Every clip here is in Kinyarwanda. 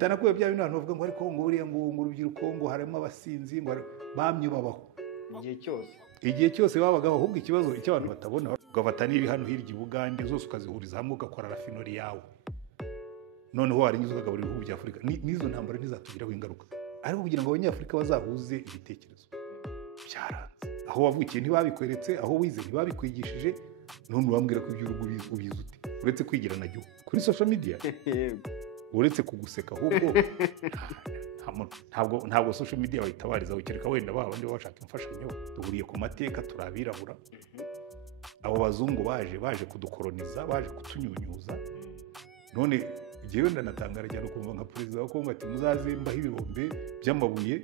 bitanakuye bya bintu bavuga ngo ariko ngo buriya ngo urubyiruko ngo harimo abasinzi ngo bamye babaho igihe cyose babagaho, ahubwo ikibazo icyo abantu batabona ugafata niba hano hirya i Bugande zose ukazihuriza hamwe ugakora rafinori yawe, noneho warangiza ukagaburira ibihugu bya Afurika. N'izo ntambara ntizatugiraho ingaruka, ariko kugira ngo abanyafurika bazahuze ibitekerezo byaranze. Aho wavukiye ntibabikweretse, aho wize ntibabikwigishije, none urambwira ko iby'urugo ubizi ute? Uretse kwigira na gihugu kuri social media, uretse kuguseka, ahubwo ntabwo social media wayitabariza wikereka wenda babandi bashaka imfashanyo. Duhuriye ku mateka, turabirabura, abo bazungu baje kudukoloniza, baje kutunyunyuza. None jewe ndanatangara cyane kumva nka perezida wa Kongo ati muzaze mbaho ibihombe by'amabuye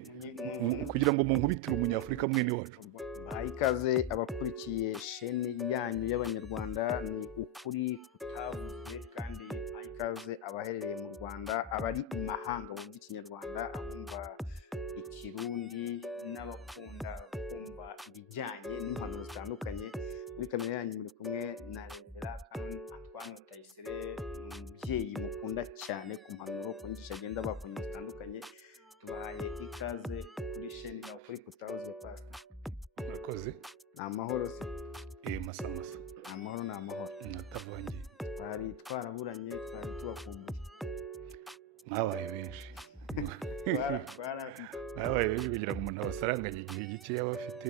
kugira ngo munkubitire umunyafurika mwene wacu. Ikaze abakurikiye sheni yanyu y'Abanyarwanda, ni ukuri kutavuzwe, kandi ikaze abaherereye mu Rwanda, abari imahanga bumva Ikinyarwanda, abumva Ikirundi, n'abakunda kumva ibijyanye n'impanuro zitandukanye. Muri kamera yanyu muri kumwe na Reverend Canon Antoine Rutayisire, umubyeyi mukunda cyane ku mpanuro ku nyigisho agenda bakunye zitandukanye. Tubahaye ikaze kuri sheni yawe kuri kutavuzwe. Pastor murakoze. Ni amahoro se? Masamasa. Amahoro ni amahoro. Natavangiye. Twari twaraburanye, twari tubakumbuye. Mwabaye benshi. Mwabaye benshi kugira ngo umuntu abasaranganye igihe gike yaba afite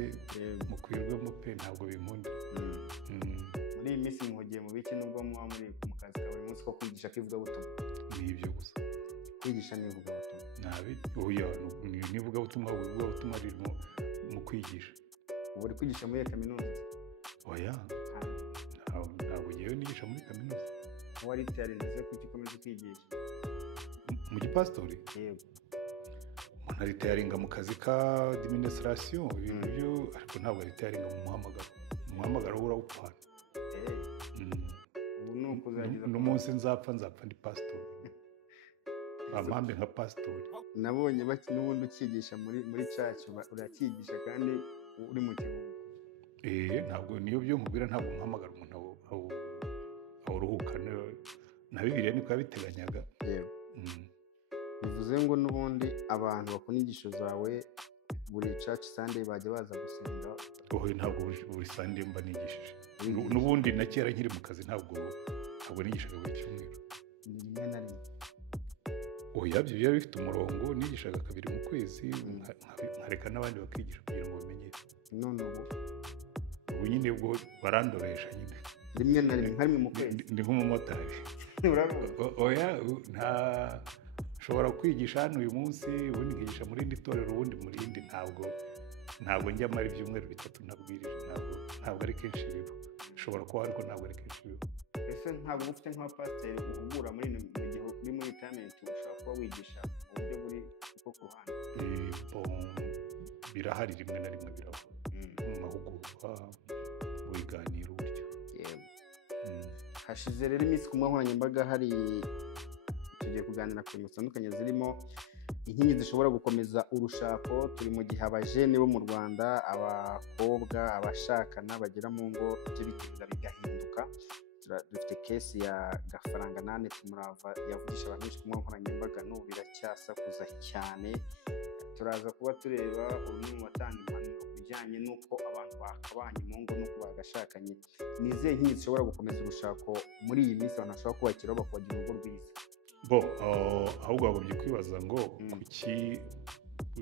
mu kwirwemo pe, ntabwo binkunda. Muri iyi minsi muhugiye mu biki nubwo muba muri mu kazi ka buri munsi ko kwigisha k'ivugabutumwa? Ni ibyo gusa. Kwigisha n'ivugabutumwa? N'ivugabutumwa riri mu kwigisha. Ubu uri kwigisha muri kaminuza? Oya, ntabwo ngewe nigisha muri kaminuza. Wari itarinze kuki ukomeje kwigisha mu gipasitori? Yego. Umuntu ari tayaringa mu kazi ka administration, ibintu byo, ariko ntabwo ari tayaringa mu muhamagaro urawupfana. Ubu ni ukuzagiza n'umunsi nzapfa ndi pasitori, bampambe nka pasitori. Nabonye n'ubundi ukigisha muri church, urakigisha kandi uri mu kiruhuko. Ntabwo niyo byo nkubwira, ntabwo muhamagara umuntu awuruhuka, na Bibiliya niko yabiteganyaga. Yego. Bivuze ngo n'ubundi abantu bakunda inyigisho zawe buri church Sunday bajya baza gusenga? Ntabwo buri Sunday mba nigishije. N'ubundi na kera nkiri mu kazi ntabwo nigishaga buri cyumweru. Ni rimwe na rimwe? Ibyo byari bifite umurongo, nigishaga 2 mu kwezi, nkareka n'abandi bakigisha kugira ngo bamenye. None ubu nyine ubwo barandoresha nyine rimwe na rimwe, nka mu kwezi. Ndi nk'umumotari. Nshobora kwigisha hano uyu munsi, ubundi nkigisha muri indi torero, ubundi muri indi. Ntabwo njya mara ibyumweru 3 nabwirije. Ntabwo ari kenshi biba. Ushobora kuba ariko ntabwo ari kenshi biba. Ese ntabwo ufite nk'abapasiteri uhugura muri mu gihe uri muri retirement ushobora kuba wigisha uburyo buri bwo ku ruhande? Birahari rimwe na rimwe, biraba mu mahugurwa, mu biganiro uburyo. Hashize rero iminsi ku nkoranyambaga tugiye kuganira ku bintu bitandukanye, zirimo inkingi zishobora gukomeza urushako. Turi mu gihe abajene bo mu Rwanda, abakobwa, abashakana bagera mu ngo ibyo bitinda bigahinduka. Dufite kesi ya Gafaranga Nane Tumurava yavugisha abantu benshi ku nkoranyambaga, n'ubu biracyasakuza cyane. Turaza kuba tureba urumwe mu batanga impanuro ku bijyanye n'uko abantu bakabanye mu ngo n'uko bagashakanye. Ni izihe nkingi zishobora gukomeza urushako muri iyi minsi abantu bashobora kubakiraho bakagira urugo rwiza? Ahubwo bagombye kwibaza ngo kuki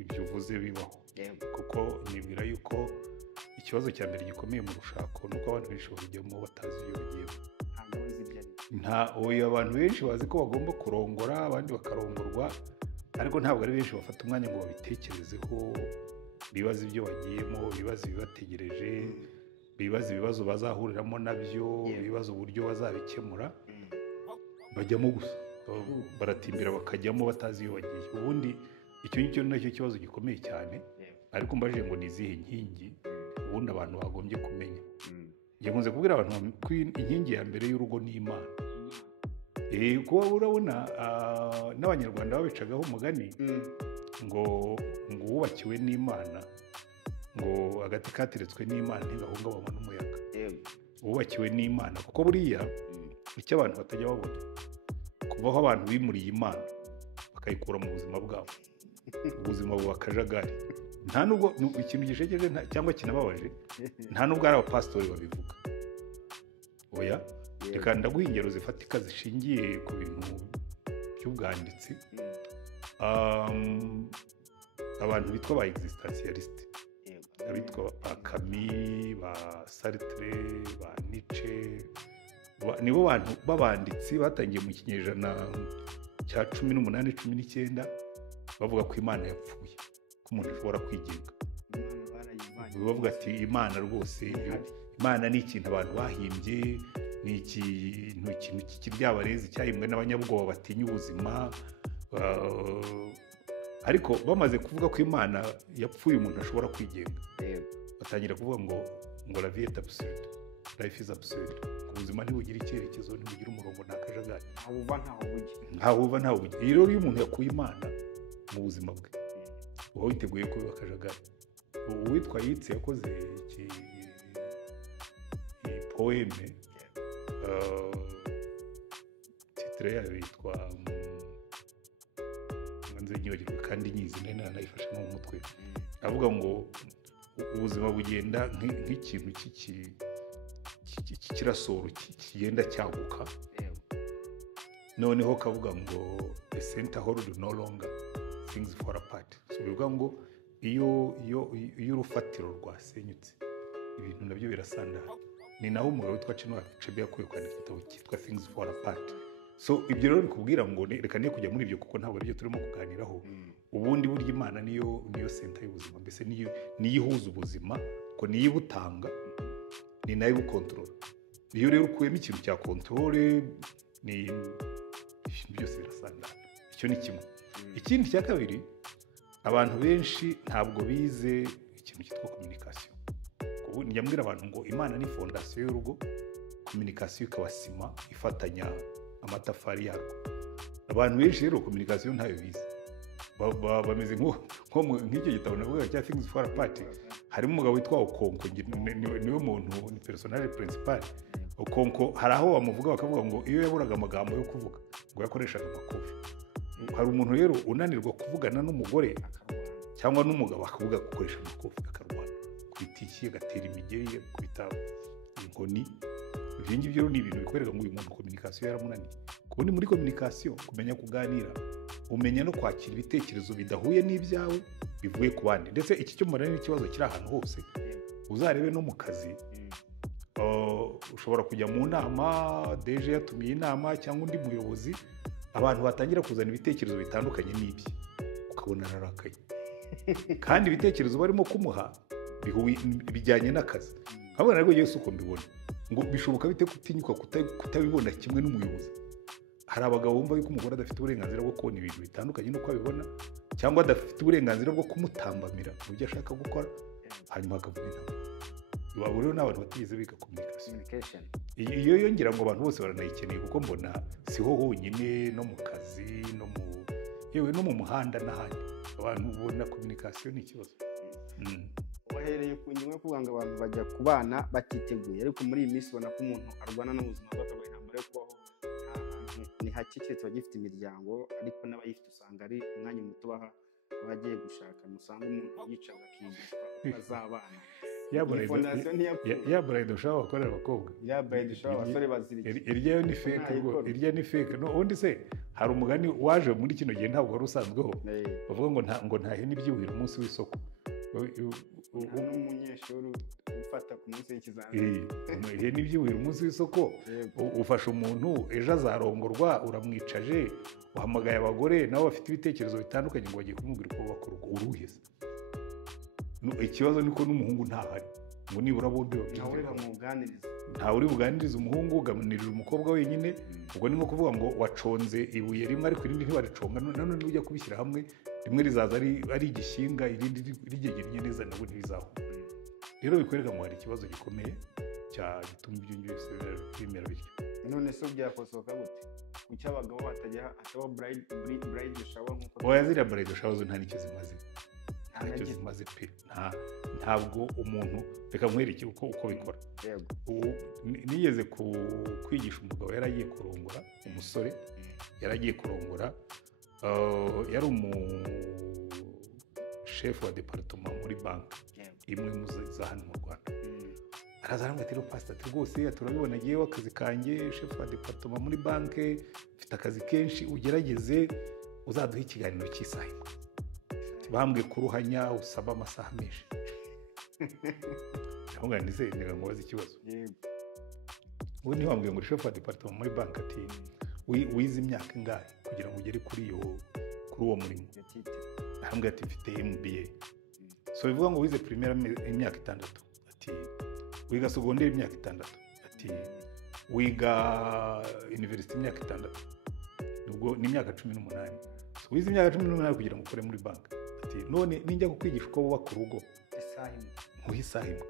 ibyo uvuze bibaho. Kuko nibwira yuko ikibazo cya mbere gikomeye mu rushako ni uko abantu benshi babijyamo batazi ibyo bagiyemo. Abantu benshi bazi ko bagomba kurongora, abandi bakarongorwa, ariko ntabwo ari benshi bafata umwanya ngo babitekerezeho, bibaza ibyo bagiyemo, bibaza ibibategereje, bibaza ibibazo bazahuriramo nabyo, bibaza uburyo bazabikemura. Bajyamo gusa, baratimbira bakajyamo batazi iyo bagiye. Ubundi icyo ngicyo ni nacyo kibazo gikomeye cyane, ariko mbajije ngo ni izihe nkingi ubundi abantu bagombye kumenya. Njye nkunze kubwira abantu ko inkingi ya mbere y'urugo ni Imana. Kuba urabona n'Abanyarwanda babicagaho umugani ngo wubakiwe n'Imana, ngo agati kateretswe n'Imana ntigahungabanywa n'umuyaga. Wubakiwe n'Imana kuko buriya icyo abantu batajya babona, kuvaho abantu bimuriye Imana bakayikura mu buzima bwabo, ubuzima buba akajagari. Nta nubwo ikintu gishekeje cyangwa kinababaje, nta nubwo ari abapasitori babivuga. Oya, reka ndaguha ingero zifatika zishingiye ku bintu by'ubwanditsi. Abantu bitwa ba existentialiste, abitwa ba Camus, ba Sartre, ba Nietzsche, nibo bantu b'abanditsi batangiye mu kinyejana cya 18 19 bavuga ko Imana yapfuye, ko umuntu ashobora kwigenga. Bavuga ati Imana rwose, Imana ni ikintu abantu bahimbye, ni ikintu cy'iryabarezi cyahimbwe n'abanyabwoba batinya ubuzima. Ariko bamaze kuvuga ko Imana yapfuye umuntu ashobora kwigenga, batangira kuvuga ngo la vie est absurde, life is absurd. Ubuzima ntibugira icyerekezo, ntibugira umurongo, nta kajagari, ntahuva ntaho bujya. Rero iyo umuntu yakuye Imana mu buzima bwe, uba witeguye kuba akajagari. Uwitwa Yeats yakoze poeme, titre yayo yitwa nzanyibagirwa kandi nyizi nene nayifashe no mu mutwe. Avuga ngo ubuzima bugenda nk'ikintu cy'ikirasoro kigenda cyaguka, noneho kavuga ngo the center hold no longer, things fall apart. So bivuga ngo iyo urufatiro rwasenyutse, ibintu nabyo birasandara. Ni naho umugabo witwa Chinua Achebe yakuye kwandika igitabo cyitwa Things Fall Apart. So ibyo rero bikubwira ngo reka niyo kujya muri ibyo kuko ntabwo aribyo turimo kuganiraho. Ubundi burya Imana niyo center y'ubuzima, mbese niyo ihuza ubuzima, ko niyo ibutanga, ni nayo ibukontorora. Iyo rero ukuyemo ikintu cya kontrole, ni ibintu byose birasandara. Icyo ni kimwe. Ikindi cya kabiri, abantu benshi ntabwo bize ikintu cyitwa communication. Ubu njyambwira abantu ngo Imana ni fondasiyo y'urugo, communication ikaba sima ifatanya amatafari yarwo. Abantu benshi rero communication ntayo bize, bameze nk'icyo gitabo navuga cya Things Fall Apart. Harimo umugabo witwa Okonko, niwe muntu, ni personnage principal. Okonko hari aho bamuvuga bakavuga ngo iyo yaburaga amagambo yo kuvuga ngo yakoreshaga amakofi. Hari umuntu rero unanirwa kuvugana n'umugore cyangwa n'umugabo akavuga gukoresha amakofi, akarwana, kubitiki, agatera imigeri, kubita inkoni. Ibyo ngibyo ni ibintu bikwereka ngo uyu muntu communication yaramunaniye. Kuko ni muri communication kumenya kuganira, umenya no kwakira ibitekerezo bidahuye n'ibyawe bivuye ku bandi. Ndetse iki cyo murane n'ikibazo kiri ahantu hose, uzarebe no mu kazi. Ushobora kujya mu nama, deje yatumiye inama cyangwa undi muyobozi, abantu batangira kuzana ibitekerezo bitandukanye n'ibye, ukabona ararakaye. Kandi ibitekerezo barimo kumuha bijyanye n'akazi. Nkabona rero Yesu uko mbibona, ngo bishoboka bite kutinyuka kutabibona kimwe n'umuyobozi. Hari abagabo bumva yuko umugore adafite uburenganzira bwo kubona ibintu bitandukanye n'uko abibona, cyangwa adafite uburenganzira bwo kumutambamira mu byo ashaka gukora, hanyuma akavuga inama. Iwabo rero n'abantu batigeze biga communication. Iyo yongera ngo abantu bose baranayikeneye, kuko mbona siho honyine, no mu kazi, yewe no mu muhanda n'ahandi abantu ubona communication ni ikibazo. Wahereye ku nyuma yo kuvuga ngo abantu bajya kubana batiteguye, ariko muri iyi minsi ubona ko umuntu arwana n'ubuzima bw'akabaye intambara yo kubaho. Ni hake keretse abagifite imiryango, ariko n'abayifite usanga ari umwanya muto baha abagiye gushaka. Musanga umuntu yicara akigishwa uko azabana. Yabraye dushaka bakorera abakobwa, yabraye dushaka abasore bazirika. Iryo ni fake ubwo, iryo ni fake. No undi se hari umugani waje muri kino gihe ntabwo wari usanzweho, bavuga ngo ntahe n'ibyuhira umunsi w'isoko. Umunyeshuri ufata ku munsi w'ikizamini, ihe n'ibyuhira umunsi w'isoko. Ufasha umuntu ejo azarongorwa, uramwicaje, uhamagaye abagore nabo bafite ibitekerezo bitandukanye ngo bagiye kumubwira uko bakora uruheza. Ikibazo niko n'umuhungu ntahari, ngo nibura bombi ntawe uri buganiriza umuhungu, uganirira umukobwa wenyine. Ubwo ni nko kuvuga ngo waconze ibuye rimwe ariko irindi ntibariconga, none ujya kubishyira hamwe, rimwe rizaza ari igishinga, irindi rigegennye neza, nabwo ntibizaho. Rero bikwereka ngo hari ikibazo gikomeye gituma ibyo byose bimera bityo. None se byakosoka gute kuki abagabo batajya ataba bride shower nkuko oya ziriya bride shower zo nta nicyo zimaze, ntacyo zimaze pe. Ntabwo umuntu, reka nkwereke uko bikora. Nigeze kwigisha umugabo yaragiye kurongora, umusore yaragiye kurongora, yari chef wa departement muri banki imwe mu za hano mu Rwanda. Araza arambwira ati pastor ati rwose turabibona giye akazi kanjye chef wa departement muri banki mfite akazi kenshi ugerageze uzaduha ikiganiro cy'isaha imwe. Bambwiye kuruhanya usaba amasaha menshi. Ahubwo nise ndega ngo bazi ikibazo. Ubu ni wambwiye ngo chef wa departement muri banki ati wize imyaka ingahe kugira ngo ugere kuri uwo murimo. Ahambwiye ati mfite MBA. So bivuga ngo wize primaire imyaka 6. Ati wiga secondaire imyaka 6. Ati wiga university imyaka 6. Nubwo ni imyaka 18. So wize imyaka 18 kugira ngo ukore muri banki. Ati none ninjya kukwigisha uko bubaka urugo isaha imwe nkuhisaha imwe.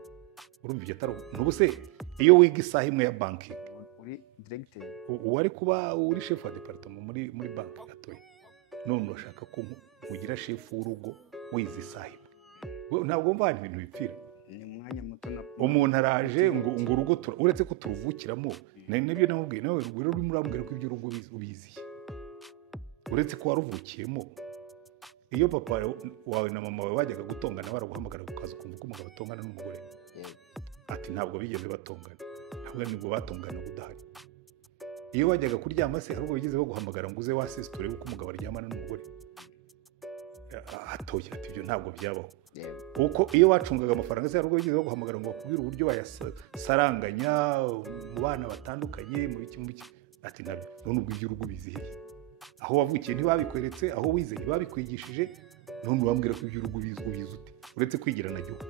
Urumva ibyo atari n'ubuse iyo wiga isaha imwe ya banki uri directeur wari kuba uri chef wa departement muri banki gatoya. None urashaka ko ugira chef w'urugo wize isaha imwe. Ntabwo mva ibintu bipfira. Ni mwanya muto na umuntu araje ngo urugo uretse ko turuvukiramo nibyo namubwiye nawe rero uri murambwira ko ibyo urugo ubiziye. Uretse ko waruvukiyemo iyo papa wawe na mama wawe bajyaga gutongana baraguhamagara kukaza kumva ko umugabo atongana n'umugore. Ati ntabwo bigeze batongana. Ntabwo nibwo batongana budahari. Iyo bajyaga kuryama se ahubwo bigeze baguhamagara ngo uze wasisture uko umugabo aryamana n'umugore. Atoye ati ibyo ntabwo byabaho. Kuko iyo bacungaga amafaranga se ahubwo bigeze baguhamagara ngo bakubwire uburyo bayasaranganya mu bana batandukanye mu biki. Ati ntabwo none ubwo ibyo urugo bizihiye. Aho wavukiye ntibabikweretse, aho wize ntibabikwigishije, none urambwira ko ibyo urugo ubizi ute uretse kwigira na gihugu.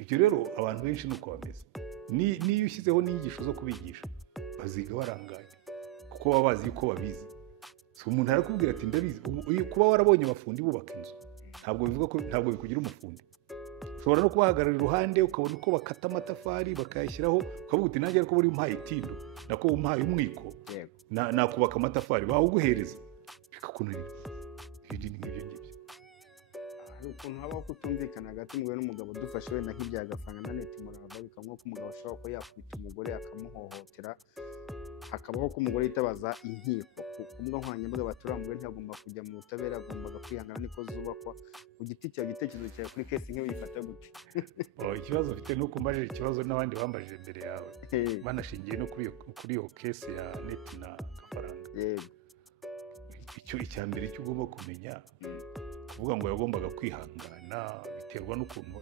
Ibyo rero abantu benshi nuko bameze. Niyo ushyizeho n'inyigisho zo kubigisha baziga barangaye kuko baba bazi yuko babizi. So umuntu arakubwira ati ndabizi. Kuba warabonye abafundi bubaka inzu ntabwo bivuga ko ntabwo bikugira umufundi. Ushobora no kubahagarara iruhande ukabona uko bakata amatafari bakayashyiraho ukavuga uti nanjye ariko buri umpaye itindo nako umpaye umwiko nakubaka amatafari bawuguhereza bikakunanira. Ibyo ni nk'ibyo ngibyo. Hari ukuntu habaho kutumvikana hagati y'umugore n'umugabo dufashe wenda nk'ibya gafanga na net murava bikamwo ko umugabo ashobora kuba yakwita umugore akamuhohotera. Hakabaho ko umugore yitabaza inkiko. Ku mbuga nkoranyambaga baturambuye ntagomba kujya mu butabera, agombaga kwihangana niko zubakwa. Ku giti cyawe igitekerezo cyawe kuri case nk'iyo yifata gute? Ikibazo ufite nuko umbajije ikibazo n'abandi bambajije imbere yawe banashingiye no kuri iyo case ya net na gafaranga. Icya mbere cyo ugomba kumenya kuvuga ngo yagombaga kwihangana biterwa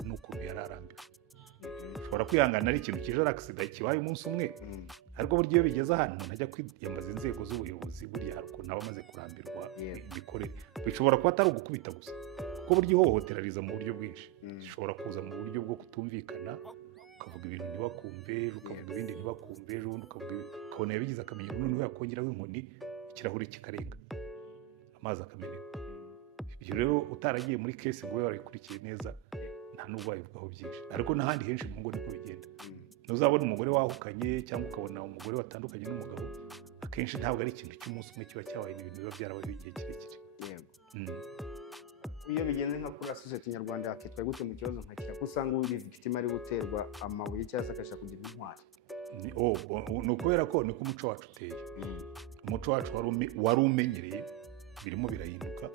n'ukuntu yari arambiwe. Ushobora kwihangana ari ikintu kije accident kibaye umunsi umwe, ariko buryo iyo bigeze ahantu umuntu ajya kwiyambaza inzego z'ubuyobozi burya hari ukuntu aba amaze kurambirwa imikorere. Bishobora kuba atari ugukubita gusa kuko buryo ihohotera riza mu buryo bwinshi. Bishobora kuza mu buryo bwo kutumvikana, ukavuga ibintu ntibakumve, ukavuga ibindi ntibakumve, ukabona yabigize akamenyero noneho yakongeraho inkoni ikirahuri kikarenga amazi akameneka. Ibyo rero utaragiye muri case ngo warikurikiye neza nta nubwo wabivugaho byinshi. Ariko n'ahandi henshi mu ngo niko bigenda. Ntuzabona umugore wahukanye cyangwa ukabona umugore watandukanye n'umugabo, akenshi ntabwo ari ikintu cy'umunsi umwe kiba cyabaye, ibintu biba byarabaye igihe kirekire. Iyo bigenze nka kuri society nyarwanda yakitwa gute mu kibazo nka kira kusanga uri victim ari guterwa amabuye cyangwa se akashaka kugira intwari? Ni ukubera ko niko umuco wacu uteye. Umuco wacu wari umenyereye birimo birahinduka.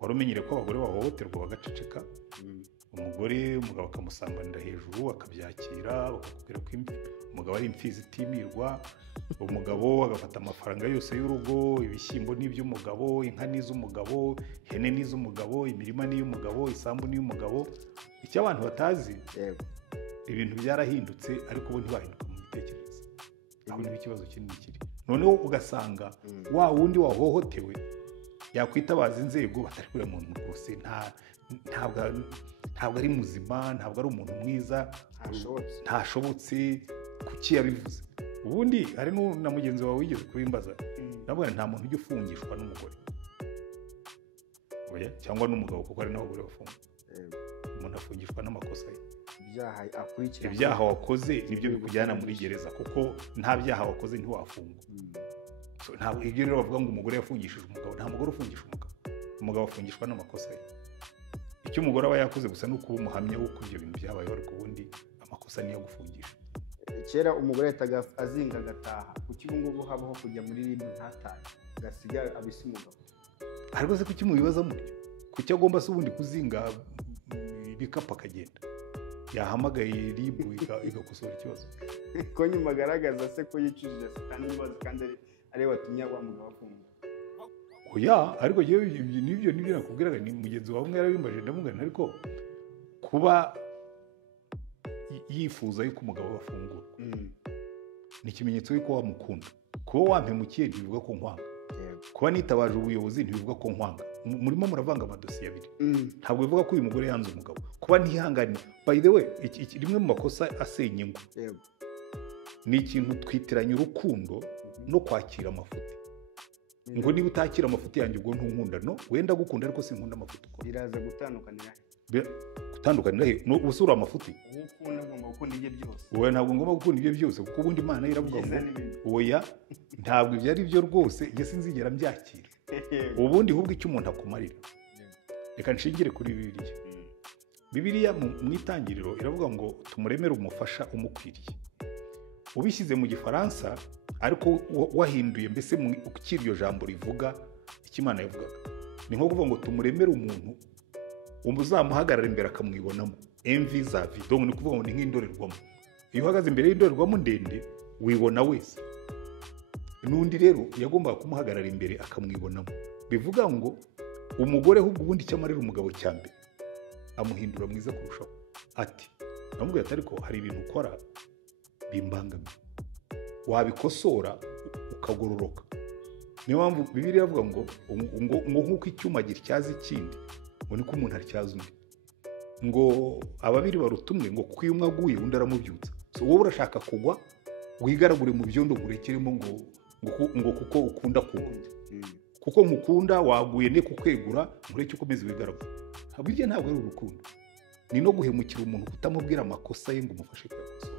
Wari umenyereye ko abagore bahohoterwa bagaceceka. Umugabo akamusambanira hejuru akabyakira bakakubwira ko umugabo ari imfizi itimirwa. Umugabo agafata amafaranga yose y'urugo, ibishyimbo n'iby'umugabo, inka n'iz'umugabo, ihene n'iz'umugabo, imirima n'iy'umugabo, isambu n'iy'umugabo. Icyo abantu batazi ibintu byarahindutse ariko bo ntibahinduka mu bitekerezo. Aho niho ikibazo kinini kiri. Noneho ugasanga wa wundi wahohotewe yakwitabaza inzego batari kure muntu rwose ntabwo ari muzima, ntabwo ari umuntu mwiza, ntashobotse. Kuki yabivuze? Ubundi hari na mugenzi wawe wigeze kubimbaza, nabwo nta muntu ujya ufungishwa n'umugore cyangwa n'umugabo kuko ari n'abagore bafunga. Umuntu afungishwa n'amakosa ye. Ibyaha wakoze nibyo bikujyana muri gereza kuko nta byaha wakoze ntiwafungwa. Ntabwo ibyo rero bavuga ngo umugore yafungishije umugabo. Nta mugore ufungisha umugabo. Umugabo afungishwa n'amakosa ye. Icyo umugore aba yakoze gusa ni ukuba umuhamya w'uko ibyo bintu byabayeho, ariko ubundi amakosa niyo gufungisha. Kera umugore yahitaga azinga agataha. Kuki ubu ngubu habaho kujya muri rimwe ntatahe agasiga abise umugabo? ariko se kuki mubibaza mutyo kuki agomba se ubundi kuzinga ibikapu akagenda yahamagaye ribu igakosora ikibazo ko nyuma agaragaza se ko yicujije kandi ibibazo kandi ari watumye wa mugabo afunga oya ariko yewe nibyo nakubwiraga ni mugenzi wawe umwe yarabimbaje ndamubwira ariko kuba yifuza yuko umugabo bafungura ni ikimenyetso yuko wamukunda kuba wampemukiye ntibivuga ko nkwanga kuba nitabaje ubuyobozi ntibivuga ko nkwanga murimo muravanga amadosiye abiri ntabwo bivuga ko uyu mugore yanze umugabo kuba ntihangane by the way rimwe mu makosa asenya ingo ni ikintu twitiranya urukundo no kwakira amafuti ngo niba utakira amafuti yanjye ubwo ntunkunda no wenda gukunda ariko sinkunda amafuti uko biraza gutandukanira he usura amafuti ukunda ngomba gukunda ibyo byose wowe ntabwo ngomba gukunda ibyo byose kuko ubundi Imana iravuga ngo oya ntabwo ibyo ari byo rwose njye sinzigera mbyakira ubundi hubwo icyo umuntu akumarira reka nshingire kuri Bibiliya mu itangiriro iravuga ngo tumuremere umufasha umukwiriye ubishyize mu gifaransa ariko wahinduye mbese ukiri iryo jambo rivuga icyo Imana yavugaga ni nko kuvuga ngo tumuremere umuntu uzamuhagarara imbere akamwibonamo envi za donc ni kuvuga ngo ni nk'indorerwamo iyo uhagaze imbere y'indorerwamo ndende wibona wese n'undi rero yagombaga kumuhagarara imbere akamwibonamo bivuga ngo umugore ahubwo ubundi icyo amarira umugabo cya mbere amuhindura mwiza kurushaho ati namubwira ati ariko hari ibintu ukora bimbangamiye wabikosora ukagororoka niyo mpamvu Bibiliya iravuga ngo nk'uko icyuma gityaza ikindi ngo niko umuntu atyaza undi ngo ababiri barutumwe ngo kuko iyo umwe aguye undi aramubyutsa wowe urashaka kugwa wigaragure mu byondo urekeremo ngo kuko ukunda kugwa kuko nkukunda waguye ne kukwegura mureke ukomeze wigaragure burya ntabwo ari urukundo ni no guhemukira umuntu kutamubwira amakosa ye ngo umufashe kuyakosora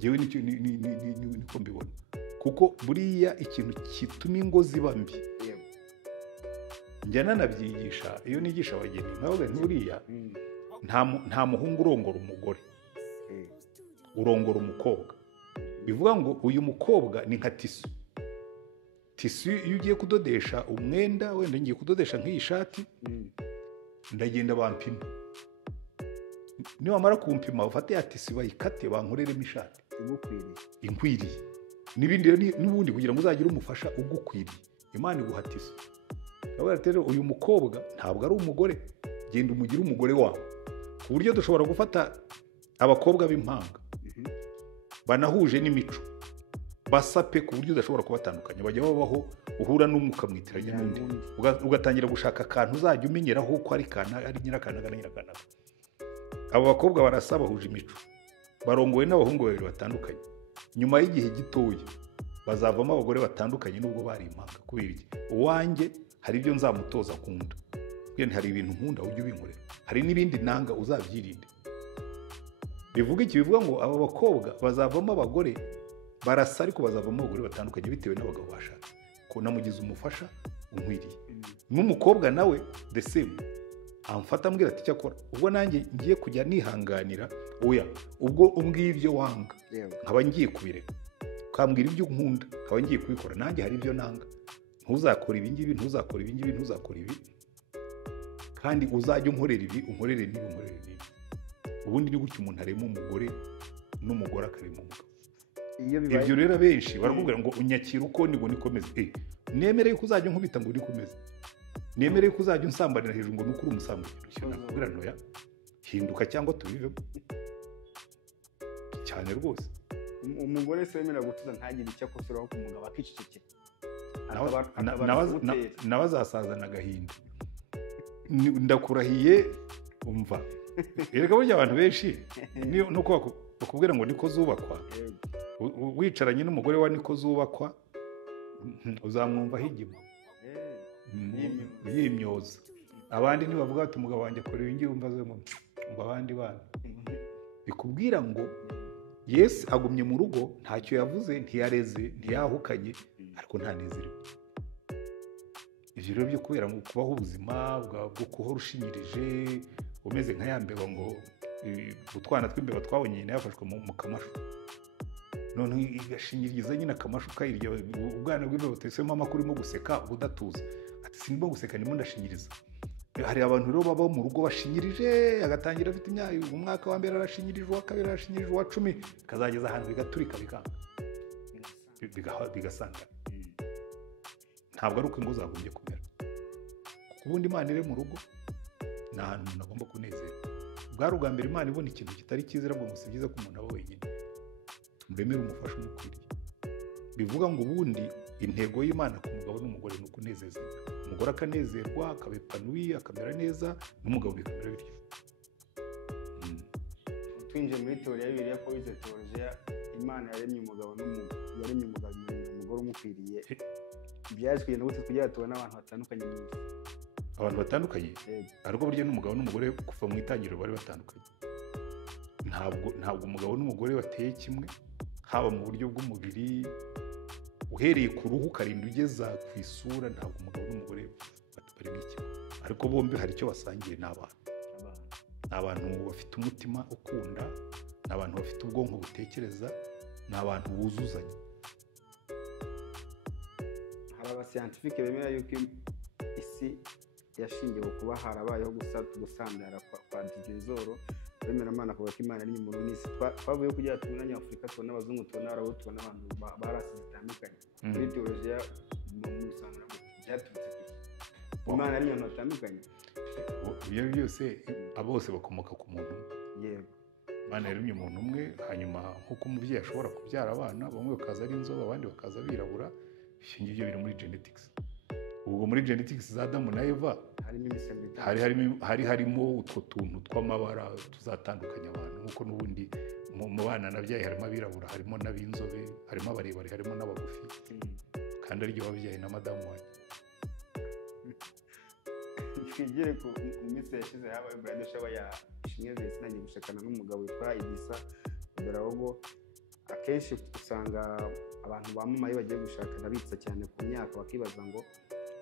yewe niko mbibona kuko buriya ikintu kituma ingo ziba mbi njya nanabyigisha iyo nigisha abageni nkavuga nturiya nta muhungu urongora umugore urongora umukobwa bivuga ngo uyu mukobwa ni nka tisu iyo ugiye kudodesha umwenda wenda ngiye kudodesha nk'iyi shati ndagenda bampima niba kumpima bafate ya tisu bayikate bankoreremo ishati inkwiriye n'ibindi n'ubundi kugira ngo uzagire umufasha ugukwiriye Imana iguha tisu rero uyu mukobwa ntabwo ari umugore genda umugire umugore wawe ku buryo dushobora gufata abakobwa b'impanga banahuje n'imico basape ku buryo udashobora kubatandukanya bajya babaho uhura n'umwe ukamwitiranya n'undi ugatangira gushaka akantu uzajya umenyeraho ko ari nyirakana na nyirakana abo bakobwa barasa bahuje imico barongowe n'abahungu babiri batandukanye nyuma y'igihe gitoya bazavamo abagore batandukanye n'ubwo bari impanga kubera iki uwanjye hari ibyo nzamutoza akunda hari ibintu nkunda ujye ubinkorera hari n'ibindi nanga uzabyirinde bivuga iki bivuga ngo aba bakobwa bazavamo abagore barasa ariko bazavamo abagore batandukanye bitewe n'abagabo bashatse ko namugize umufasha unkwiriye n'umukobwa nawe the same amfata ambwira ati cyakora ubwo nanjye ngiye kujya nihanganira oya ubwo umbwiye ibyo wanga nkaba ngiye kubireka ukambwira ibyo nkunda nkaba ngiye kubikora nanjye hari ibyo nanga ntuzakora ibi ngibi ntuzakora ibi ngibi ntuzakora ibi kandi uzajya unkorera ibi unkorere n'ibi unkorere n'ibi ubundi ni gutya umuntu arema umugore n'umugore akarema umugabo ibyo rero benshi barakubwira ngo unyakira uko nibwo nikomeze nemereye ko uzajya unkubita ngo nikomeze nemereye ko uzajya unsambanira hejuru ngo nukuri umusambanira nakubwira ntoya hinduka cyangwa tubivemo cyane rwose umugore se wemera gutuza ntagire icyo akosora ku mugabo akicecekera nawe azasazana agahinda ndakurahiye umva erega burya abantu benshi nuko bakubwira ngo niko zubakwa wicaranye n'umugore wa niko zubakwa uzamwumva higima yimyoza abandi ntibavuga ati umugabo wanjye akora ibingibi umbaze ngo abandi bana bikubwira ngo Yesu agumye mu rugo ntacyo yavuze ntiyareze ntiyahukanye ariko ntanezerewe ibyo rero byo kubera ngo kubaho ubuzima bwo kuhora ushinyirije umeze nka ya mbeba ngo utwana tw'imbeba twabonye nyine yafashwe mu kamashu noneho igashinyiriza nyine akamashu kayirya ubwana bw'imbeba utesemo amakuru urimo guseka ubudatuza simba guseka ndimo ndashinyiriza. Hari abantu rero baba mu rugo bashinyirije, agatangira afite umwaka wa mbere arashinyirije, uwa kabiri arashinyirije, uwa 10 kazageza ahantu bigaturika bikanga bigasanga. Ntabwo ari uko ingo zagombye kumera. Kuko ubundi Imana iri mu rugo ni ahantu umuntu agomba kunezerwa. Bwari ubwa mbere Imana ibona ikintu kitari cyiza, ahubwo ngo si byiza ko umuntu aba wenyine, tumuremere umufasha umukwiriye. Bivuga ngo ubundi intego y'Imana ku mugabo n'umugore ni ukunezeza. Umugore akanezerwa, akabepanuye, akamera neza, n'umugabo bikamera bityo. Twinjiye muri teoriya y'Bibiliya ko izo teoriya Imana yaremye umugabo umugore umukwiriye. Byaje kugenda gute kugira tubona abantu batandukanye mu isi? Abantu batandukanye ariko burya n'umugabo n'umugore kuva mu itangiriro bari batandukanye. Ntabwo umugabo n'umugore bateye kimwe, haba mu buryo bw'umubiri, uhereye ku ruhu ukarinda ugeza ku isura. Ntabwo umugabo n'umugore bari kimwe, ariko bombi hari icyo basangiye. Ni abantu bafite umutima ukunda, ni abantu bafite ubwonko butekereza, ni abantu buzuzanya. Hari abasiyantifike bemera yuko isi yashingiwe kuba harabayeho gusandara kwa dinozoro. Bemera Imana kuvuga ko Imana ari umuntu n'isi. Twavuye kugira tubona Abanyafurika, tubona abazungu, tubona Abarabu, tubona abantu barasi zitandukanye. Muri teolojiya mu bisobanuro byaturutse ku Imana ari abantu batandukanye. Ibyo byose bose bakomoka ku muntu. Yego. Imana yaremye umuntu umwe, hanyuma nk'uko umubyeyi ashobora kubyara abana, bamwe bakaza ari inzobe, abandi bakaza birabura. Ibyo biri muri genetics. Ubwo muri genetics za Adamu na Eva hari harimo utwo tuntu tw'amabara tuzatandukanya abantu, nk'uko n'ubundi mu bana nabyaye harimo abirabura, harimo n'ab'inzobe, harimo abarebare, harimo n'abagufi, kandi aribyo wabyaye na madamu wanjye. Twigire ku minsi yashize habaye Bride shower ya Ishimwe Vincent gushakana n'umugabo witwa Idisa Berawogo. Akenshi usanga abantu bamamaye bagiye gushakana bitsa cyane ku myaka, bakibaza ngo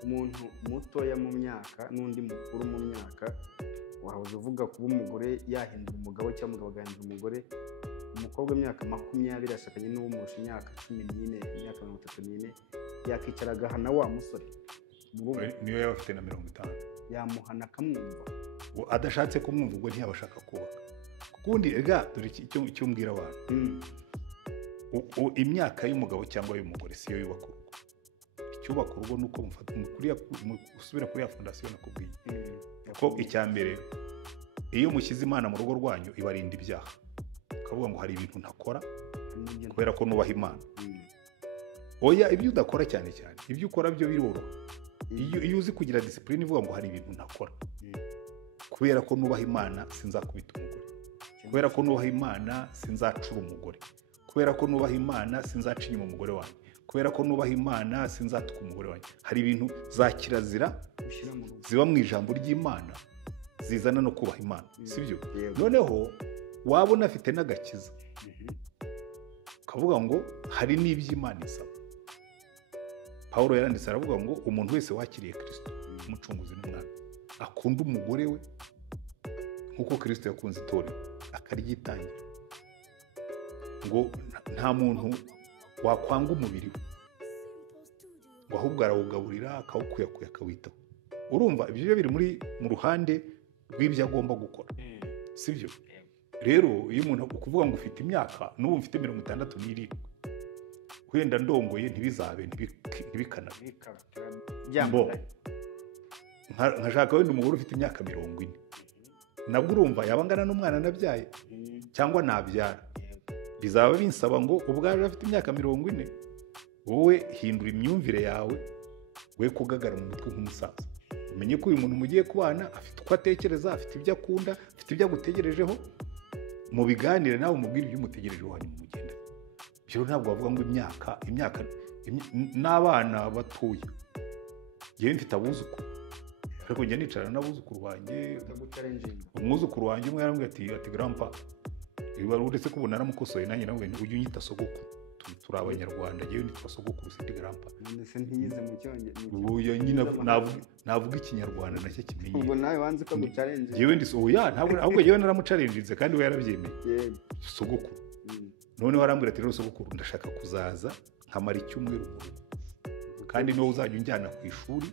umuntu mutoya mu myaka n'undi mukuru mu myaka wahoze uvuga kuba umugore yahindura umugabo cyangwa umugabo agahindura umugore. Umukobwa w'imyaka 20 ashakanye n'uwumurusha imyaka 14, imyaka 34, yakicara agahana wa musore niyo yaba afite na 50, yamuhana akamwumva. Adashatse kumwumva ubwo ntiyabashaka kubaka. Kukundi ega dore icyo mbwira abantu, imyaka y'umugabo cyangwa y'umugore siyo yubaka urugo. Icyubaka urugo nuko usubira kuri ya fondasiyo nakubwiye. Ko icya mbere, iyo mushyize Imana mu rugo rwanyu ibarinda ibyaha. Ukavuga ngo hari ibintu ntakora kubera ko nubaha Imana. Oya, ibyo udakora cyane cyane, ibyo ukora byo biroroha. Iyo uzi kugira discipline ivuga ngo hari ibintu ntakora kubera ko nubaha Imana, sinzakubita umugore. Kubera ko nubaha Imana, sinzacura umugore. Kubera ko nubaha Imana, sinzaca inyuma umugore wanjye. Kubera ko nubaha Imana, sinzatuka umugore wanjye. Hari ibintu za kirazira ziba mu ijambo ry'Imana zizana no kubaha Imana, sibyo? Noneho wabona afite n'agakiza, ukavuga ngo hari n'iby'Imana isaba. Pawulo yaranditse aravuga ngo umuntu wese wakiriye Kristo umucunguzi n'umwami akunda umugore we nk'uko Kristo yakunze itorero akaryitangira. Ngo nta muntu wakwanga umubiri we, ngo ahubwo arawugaburira, akawukuyakuya, akawitaho. Urumva ibyo biri mu ruhande rw'ibyo agomba gukora, sibyo? Rero iyo umuntu ukuvuga ngo ufite imyaka, n'ubu mfite 67, wenda ndongoye ntibizabe ntibikanabe, nkashaka wenda umugore ufite imyaka 40, nabwo urumva yabangana n'umwana nabyaye cyangwa nabyara. Bizaba binsaba ngo ubwaje afite imyaka 40, wowe hindura imyumvire yawe, we kugagara mu mutwe nk'umusaza. Umenye ko uyu muntu mugiye kubana afite uko atekereza, afite ibyo akunda, afite ibyo agutegerejeho. Mu biganire nawe umubwire ibyo umutegerejeho, hanyuma mugenda. Byo ntabwo bavuga ngo imyaka n'abana batoya. Yewe mfite abuzukuru, ariko njya nicara n'abuzukuru banjye. Umwuzukuru wanjye umwe yarambwiye ati grandpa, wari uretse ko ubona naramukosoye nanjye nawe ujye unyita sogokuru. Turi Abanyarwanda, yewe nitwa sogokuru sindi grandpa. Ndetse ntiyize mu Cyongereza. Ubuye nyine navuga Ikinyarwanda nacyo kimenye. Ubwo nawe wanze ko guchallenge. Yewe ndi oya, ntabwo ahubwo yewe naramuchallenginze kandi we yarabyemeye. Yego. Sogokuru. None warambwira ati rero sogokuru, ndashaka kuzaza nkamara icyumweru mu rugo. Kandi no uzajya unjyana ku ishuri.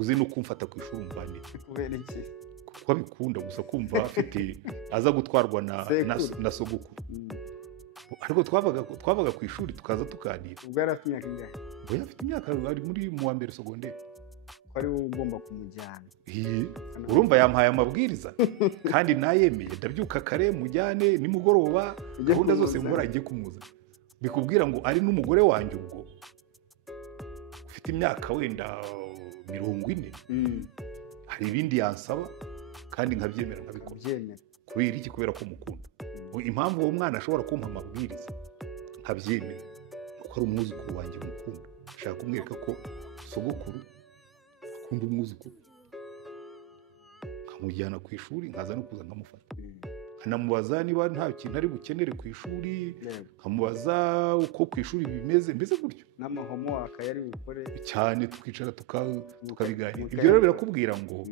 uzi no kumfata ku ishuri umvane kubera iki kuko abikunda gusa kumva afite aza gutwarwa na sogokuru. Ariko twavaga ku ishuri tukaza tuganira. ubwo yari afite imyaka ingahe? Oya afite imyaka ari muri mu wa mbere segonderi. ko ari wowe ugomba kumujyana. Urumva yampaye amabwiriza kandi nayemeye, ndabyuka kare mujyane nimugoroba gahunda zose nkora agiye kumuza. Bikubwira ngo ari n'umugore wanjye ubwo ufite imyaka wenda 40. Hari ibindi yansaba kandi nkabyemera nkabikora. Kubera iki? Kubera ko mukunda. Impamvu uwo mwana ashobora kumpa amabwiriza nkabyemera kuko ari umwuzukuru wanjye mukunda. Nshaka kumwereka ko sogokuru akunda umwuzukuru, nkamujyana ku ishuri nkaza no kuza nkamufata, nkanamubaza niba nta kintu ari bukenere ku ishuri, nkamubaza uko ku ishuri bimeze, mbese gutyo n'amahomo akayari bukore cyane, tukicara tukabiganira. Ibyo rero birakubwira ngo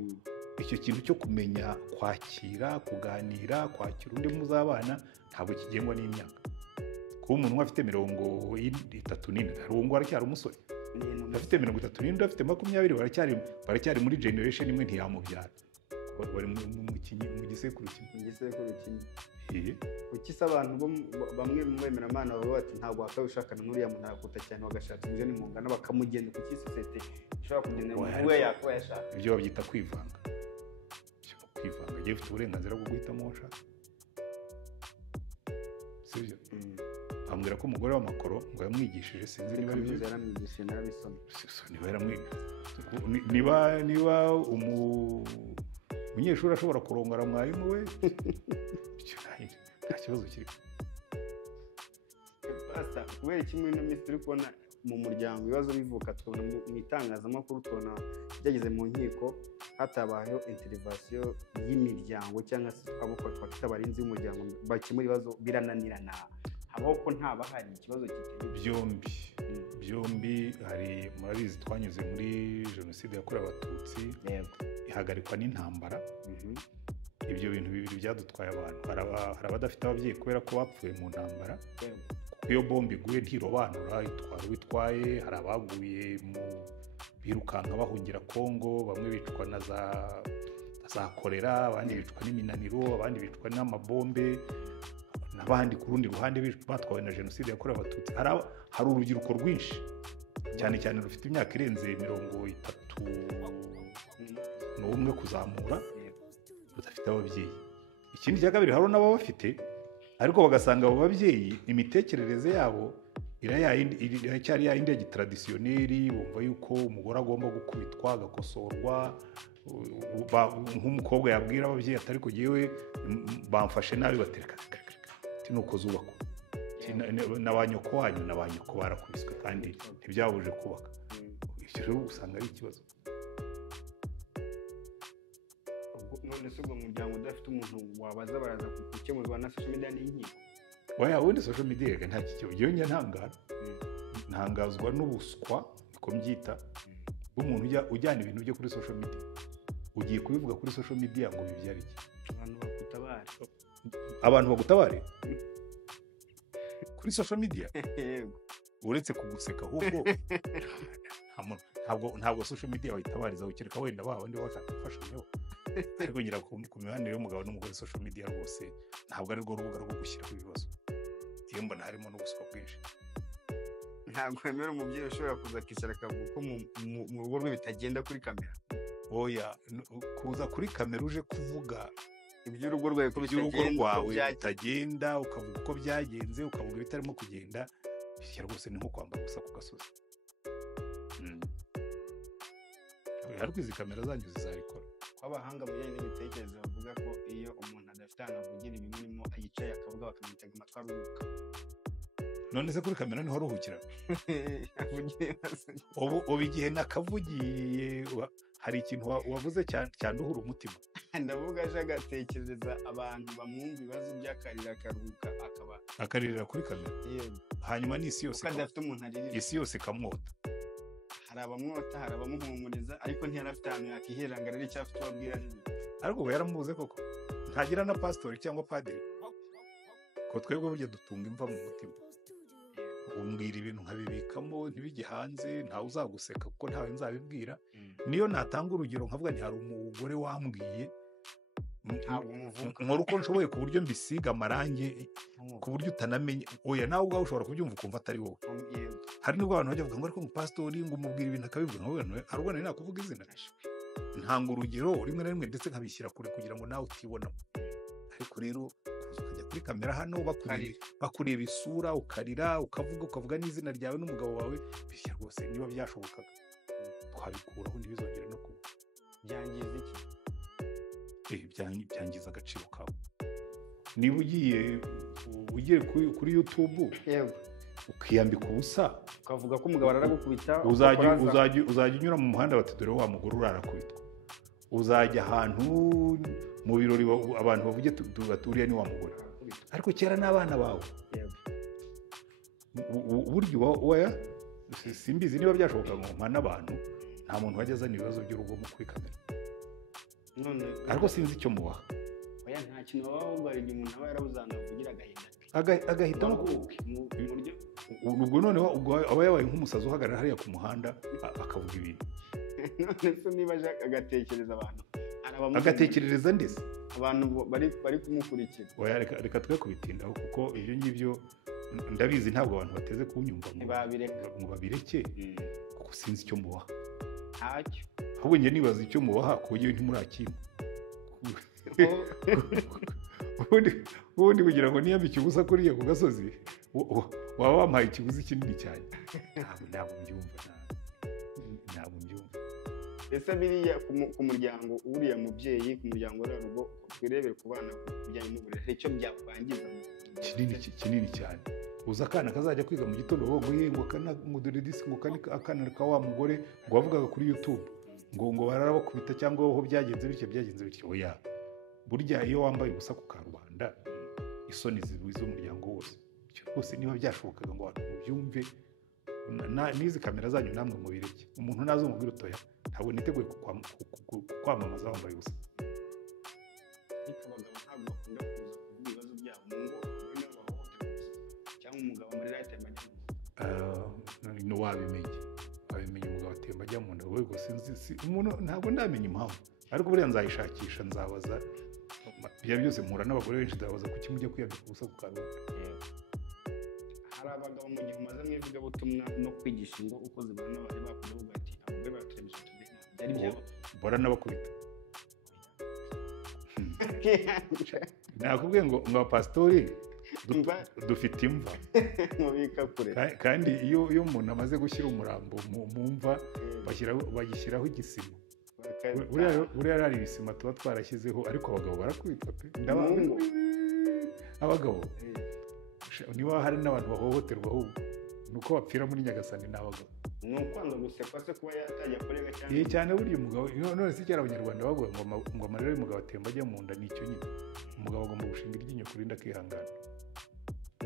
icyo kintu cyo kumenya kwakira, kuganira, kwakira undi muzabana ntabwo kigengwa n'imyaka. Kuba umuntu afite 34 hari uwo ngo aracyari umusore, afite 34 afite 20 baracyari muri generation imwe ntiyamubyara, bari mu gisekuru kimwe. Kuki se abantu bamwe mu bemeramana bavuga bati ntabwo wakabishakana n'uriya muntu akuta cyane bagashaka ibyo ni mungana bakamugenda kuki societe ishobora kugendera mu we yakuba yashaka? Ibyo babyita kwivanga. Kwivanga giye ufite uburenganzira bwo guhitamo uwo ushaka. Sibyo? Ambwira ko umugore w'amakoro ngo yamwigishije, sinzi niba ari byo yaramwigishije, narabisomye. Niba umunyeshuri ashobora kurongora mwarimu we, nta kibazo kiri. Pastor, kubera iki muri ino minsi turi kubona mu muryango ibibazo bivuka, tubona mu itangazamakuru, tubona byageze mu nkiko hatabayeho intervention y'imiryango cyangwa se twakita abarinzi b'umuryango bakemura ibibazo birananirana, habaho ko ntabahari ikibazo kitari byombi. Hari murabizi twanyuze muri jenoside yakorewe Abatutsi, ihagarikwa n'intambara. Ibyo bintu bibiri byadutwaye abantu. Hari abadafite ababyeyi kubera ko bapfuye mu ntambara, kuko iyo bombe iguye ntirobanura itwara witwaye. Hari abaguye mu birukanka bahungira Kongo, bamwe bicwa na za kolera, abandi bicwa n'iminaniro, abandi bicwa n'amabombe, n'abandi ku rundi ruhande batwawe na jenoside yakorewe Abatutsi. Hari urubyiruko rwinshi cyane cyane rufite imyaka irenze 31 kuzamura rudafite ababyeyi. Ikindi cya kabiri, hari n'ababafite ariko bagasanga abo babyeyi imitekerereze yabo iracyari ya yindi ya gitradisiyoneri, bumva yuko umugore agomba gukubitwa agakosorwa. Nk'umukobwa yabwira ababyeyi atari ko yewe bamfashe nabi, batereka nuko zubakwa n'abanyoko wanyu n'abanyoko barakubiswe kandi ntibyabuje kubaka. Ibyo rero usanga ari ikibazo. None se ubwo muryango udafite umuntu wabaza baraza gukemurwa na social media n'inkiko? Oya, ubundi social media nta kibazo. Iyo njye ntangazwa n'ubuswa niko mbyita bw'umuntu ujyana ibintu byo kuri social media, ugiye kubivuga kuri social media ngo bibyare iki? Abantu bagutabare kuri social media uretse kuguseka, ahubwo ntabwo social media wayitabariza ukireka wenda babandi bashaka gufashanyo. Ariko ngira ku mibanire y'umugabo n'umugore social media rwose ntabwo ari rwo rubuga rwo gushyiraho ibibazo. Iyo mbona harimo n'ubuswa bwinshi. Ntabwo wemera umubyeyi ushobora kuza akicara akavuga ko mu rugo rwe bitagenda kuri kamera. Oya, kuza kuri kamera uje kuvuga iby'urugo rwawe ko bitagenda, ukavuga uko byagenze, ukavuga bitarimo kugenda, bishyira rwose ni nko kwambara ubusa ku gasozi. Ariko izi kamera zanyu zizabikora. Abahanga mu bijyanye n'imitekerereze bavuga ko iyo umuntu adafite ahantu avugira ibimurimo yicaye akavuga bakamutega amatwi aruhuka. None se kuri kamera niho aruhukira? Ubu igihe nakavugiye hari ikintu wavuze cyanduhura umutima. Ndavuga aje agatekereza abantu bamwumva ibibazo by'akarira akaruhuka akaririra kuri kamera. Hanyuma n'isi yose adafite umuntu aririra, isi yose ikamwota. Hari abamwota, hari abamuhumuriza, ariko ntiyarafite ahantu yakiheranga rero icyo afite ababwira n'ibintu. Ariko we yaramubuze koko, ntagira na pastori cyangwa padiri, ko twebwe burya dutunga imva mu mutima. umbwira ibintu nkabibikamo ntibijye hanze, ntawe uzaguseka kuko ntawe nzabibwira. Niyo natanga urugero nkavuga nti hari umugore wambwiye nkora uko nshoboye ku buryo mbisiga amarangi ku buryo utanamenya, oya nawe ubwawe ushobora kubyumva ukumva atari wowe. Hari n'ubwo abantu bajya bavuga ngo ariko umupasitori ngo umubwira ibintu akabivuga, hari ubwo nari nakuvuga izina, ntanga urugero rimwe na rimwe ndetse nkabishyira kure kugira ngo nawe utibonamo. Ariko rero ukajya kuri kamera hano bakureba isura ukarira ukavuga n'izina ryawe n'umugabo wawe, bishya rwose niba byashobokaga twabikuraho ntibizongere no kuba. Byangiza iki? Byangiza agaciro kawe. Niba ugiye kuri YouTube ukiyambika ubusa ukavuga ko umugabo aragukubita, uzajya unyura mu muhanda bati dore wa mugore urarakubitwa. Uzajya ahantu mu birori abantu bavuge baturiye ni wa mugore, ariko kera n'abana bawe. Buryo waya simbizi niba byashoboka ngo mpana abantu, nta muntu wajya azana ibibazo by'urugo mu kuri kamera. Ariko sinzi icyo mubaha. Oya nta kintu baba barwara igihe umuntu aba yarabuzana kugira agahinda. Agahitamo ubwo noneho aba yabaye nk'umusazi uhagarara hariya ku muhanda akavuga ibintu. None se niba agatekereza abantu, agatekerereza ndetse abantu bari kumukurikira. Oya reka twe kubitindaho kuko ibyo ngibyo ndabizi ntabwo abantu bateze kunyumva ngo babireke kuko sinzi icyo mubaha. Ntacyo. Ahubwo njye nibaza icyo mubaha ku buryo ntimurakimpa. Ubundi kugira ngo niyambike ubusa kuriya ku gasozi waba wampaye ikiguzi kinini cyane. Ntabwo mbyumva. Ese biriya ku muryango uriya mubyeyi, ku muryango uriya rugo, twirebere ku bana bijyanye n'uburere, icyo byakwangiza kinini cyane. Uza akana kazajya kwiga mu gitondo wowe ngo dore disi ngo akana ka wa mugore ngo wavugaga kuri YouTube ngo bararabakubita cyangwa aho byagenze bityo. Oya, burya iyo wambaye ubusa ku karubanda isoni zibuze umuryango wose. Rwose niba byashobokaga ngo abantu mubyumve, n'izi kamera zanyu namwe mubireke. Umuntu nazo umubwira utoya ntabwo niteguye kwamamaza wambaye ubusa. Ariko abagabo ntabwo bakunda kuza kuvuga ibibazo byabo mu ngo, cyangwa umugabo amarira yatemba ajya mu nda. Wabimenye umugabo atemba ajya mu nda. Wowe rwose umuntu ntabwo ndamenya impamvu, ariko buriya nzayishakisha, nzabaza. Ibyo byose mpura n'abagore benshi, ndabaza kuki mujya kwiyambika ubusa ku karubanda. Hari abagabo mu gihe umaze mu ivugabutumwa no kwigisha ingo uko zibana bari bakunda kuvuga ati abagore baraturemesha byari byabo baranabakubita. Nakubwiye ngo abapasitori dufite imva mubika kure, kandi iyo umuntu amaze gushyira umurambo mu mva bagishyiraho igisima. Buriya hari ibisima tuba twarashyizeho, ariko abagabo barakubitwa pe. Abagabo niba hari n'abantu bahohoterwa, ahubwo ni uko bapfira muri Nyagasani n'abagabo. Ni ukwanga gusekwa se kuba yatajya kurega cyane. Iyi cyane buriya umugabo, none si cyera abanyarwanda bavuga ngo amarira y'umugabo atemba ajya mu nda. Nicyo nyine umugabo agomba gushinga iryinyo kurinda akihangana.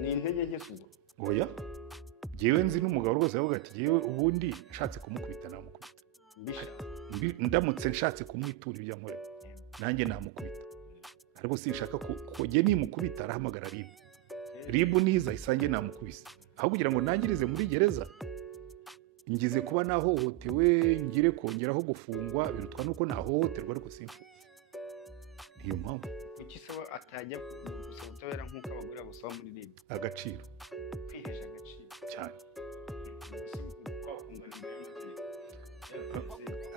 Ni intege nke se ubwo? Oya, jyewe nzi n'umugabo rwose yavuga ati jyewe ubundi nshatse kumukubita namukubita. Ndamutse nshatse kumwitura ibyo ankorera nanjye namukubita, ariko sinshaka ko jye nimukubita arahamagara ribu niza isange namukubise. Aho kugira ngo nangirize muri gereza, ngize kuba nahohotewe ngire kongeraho gufungwa, birutwa nuko nahohoterwa ariko simfu. Niyo mpamvu kuki se atajya gusaba ubutabera nk'uko abagore basaba muri ribu? Agaciro, kwihesha agaciro cyane.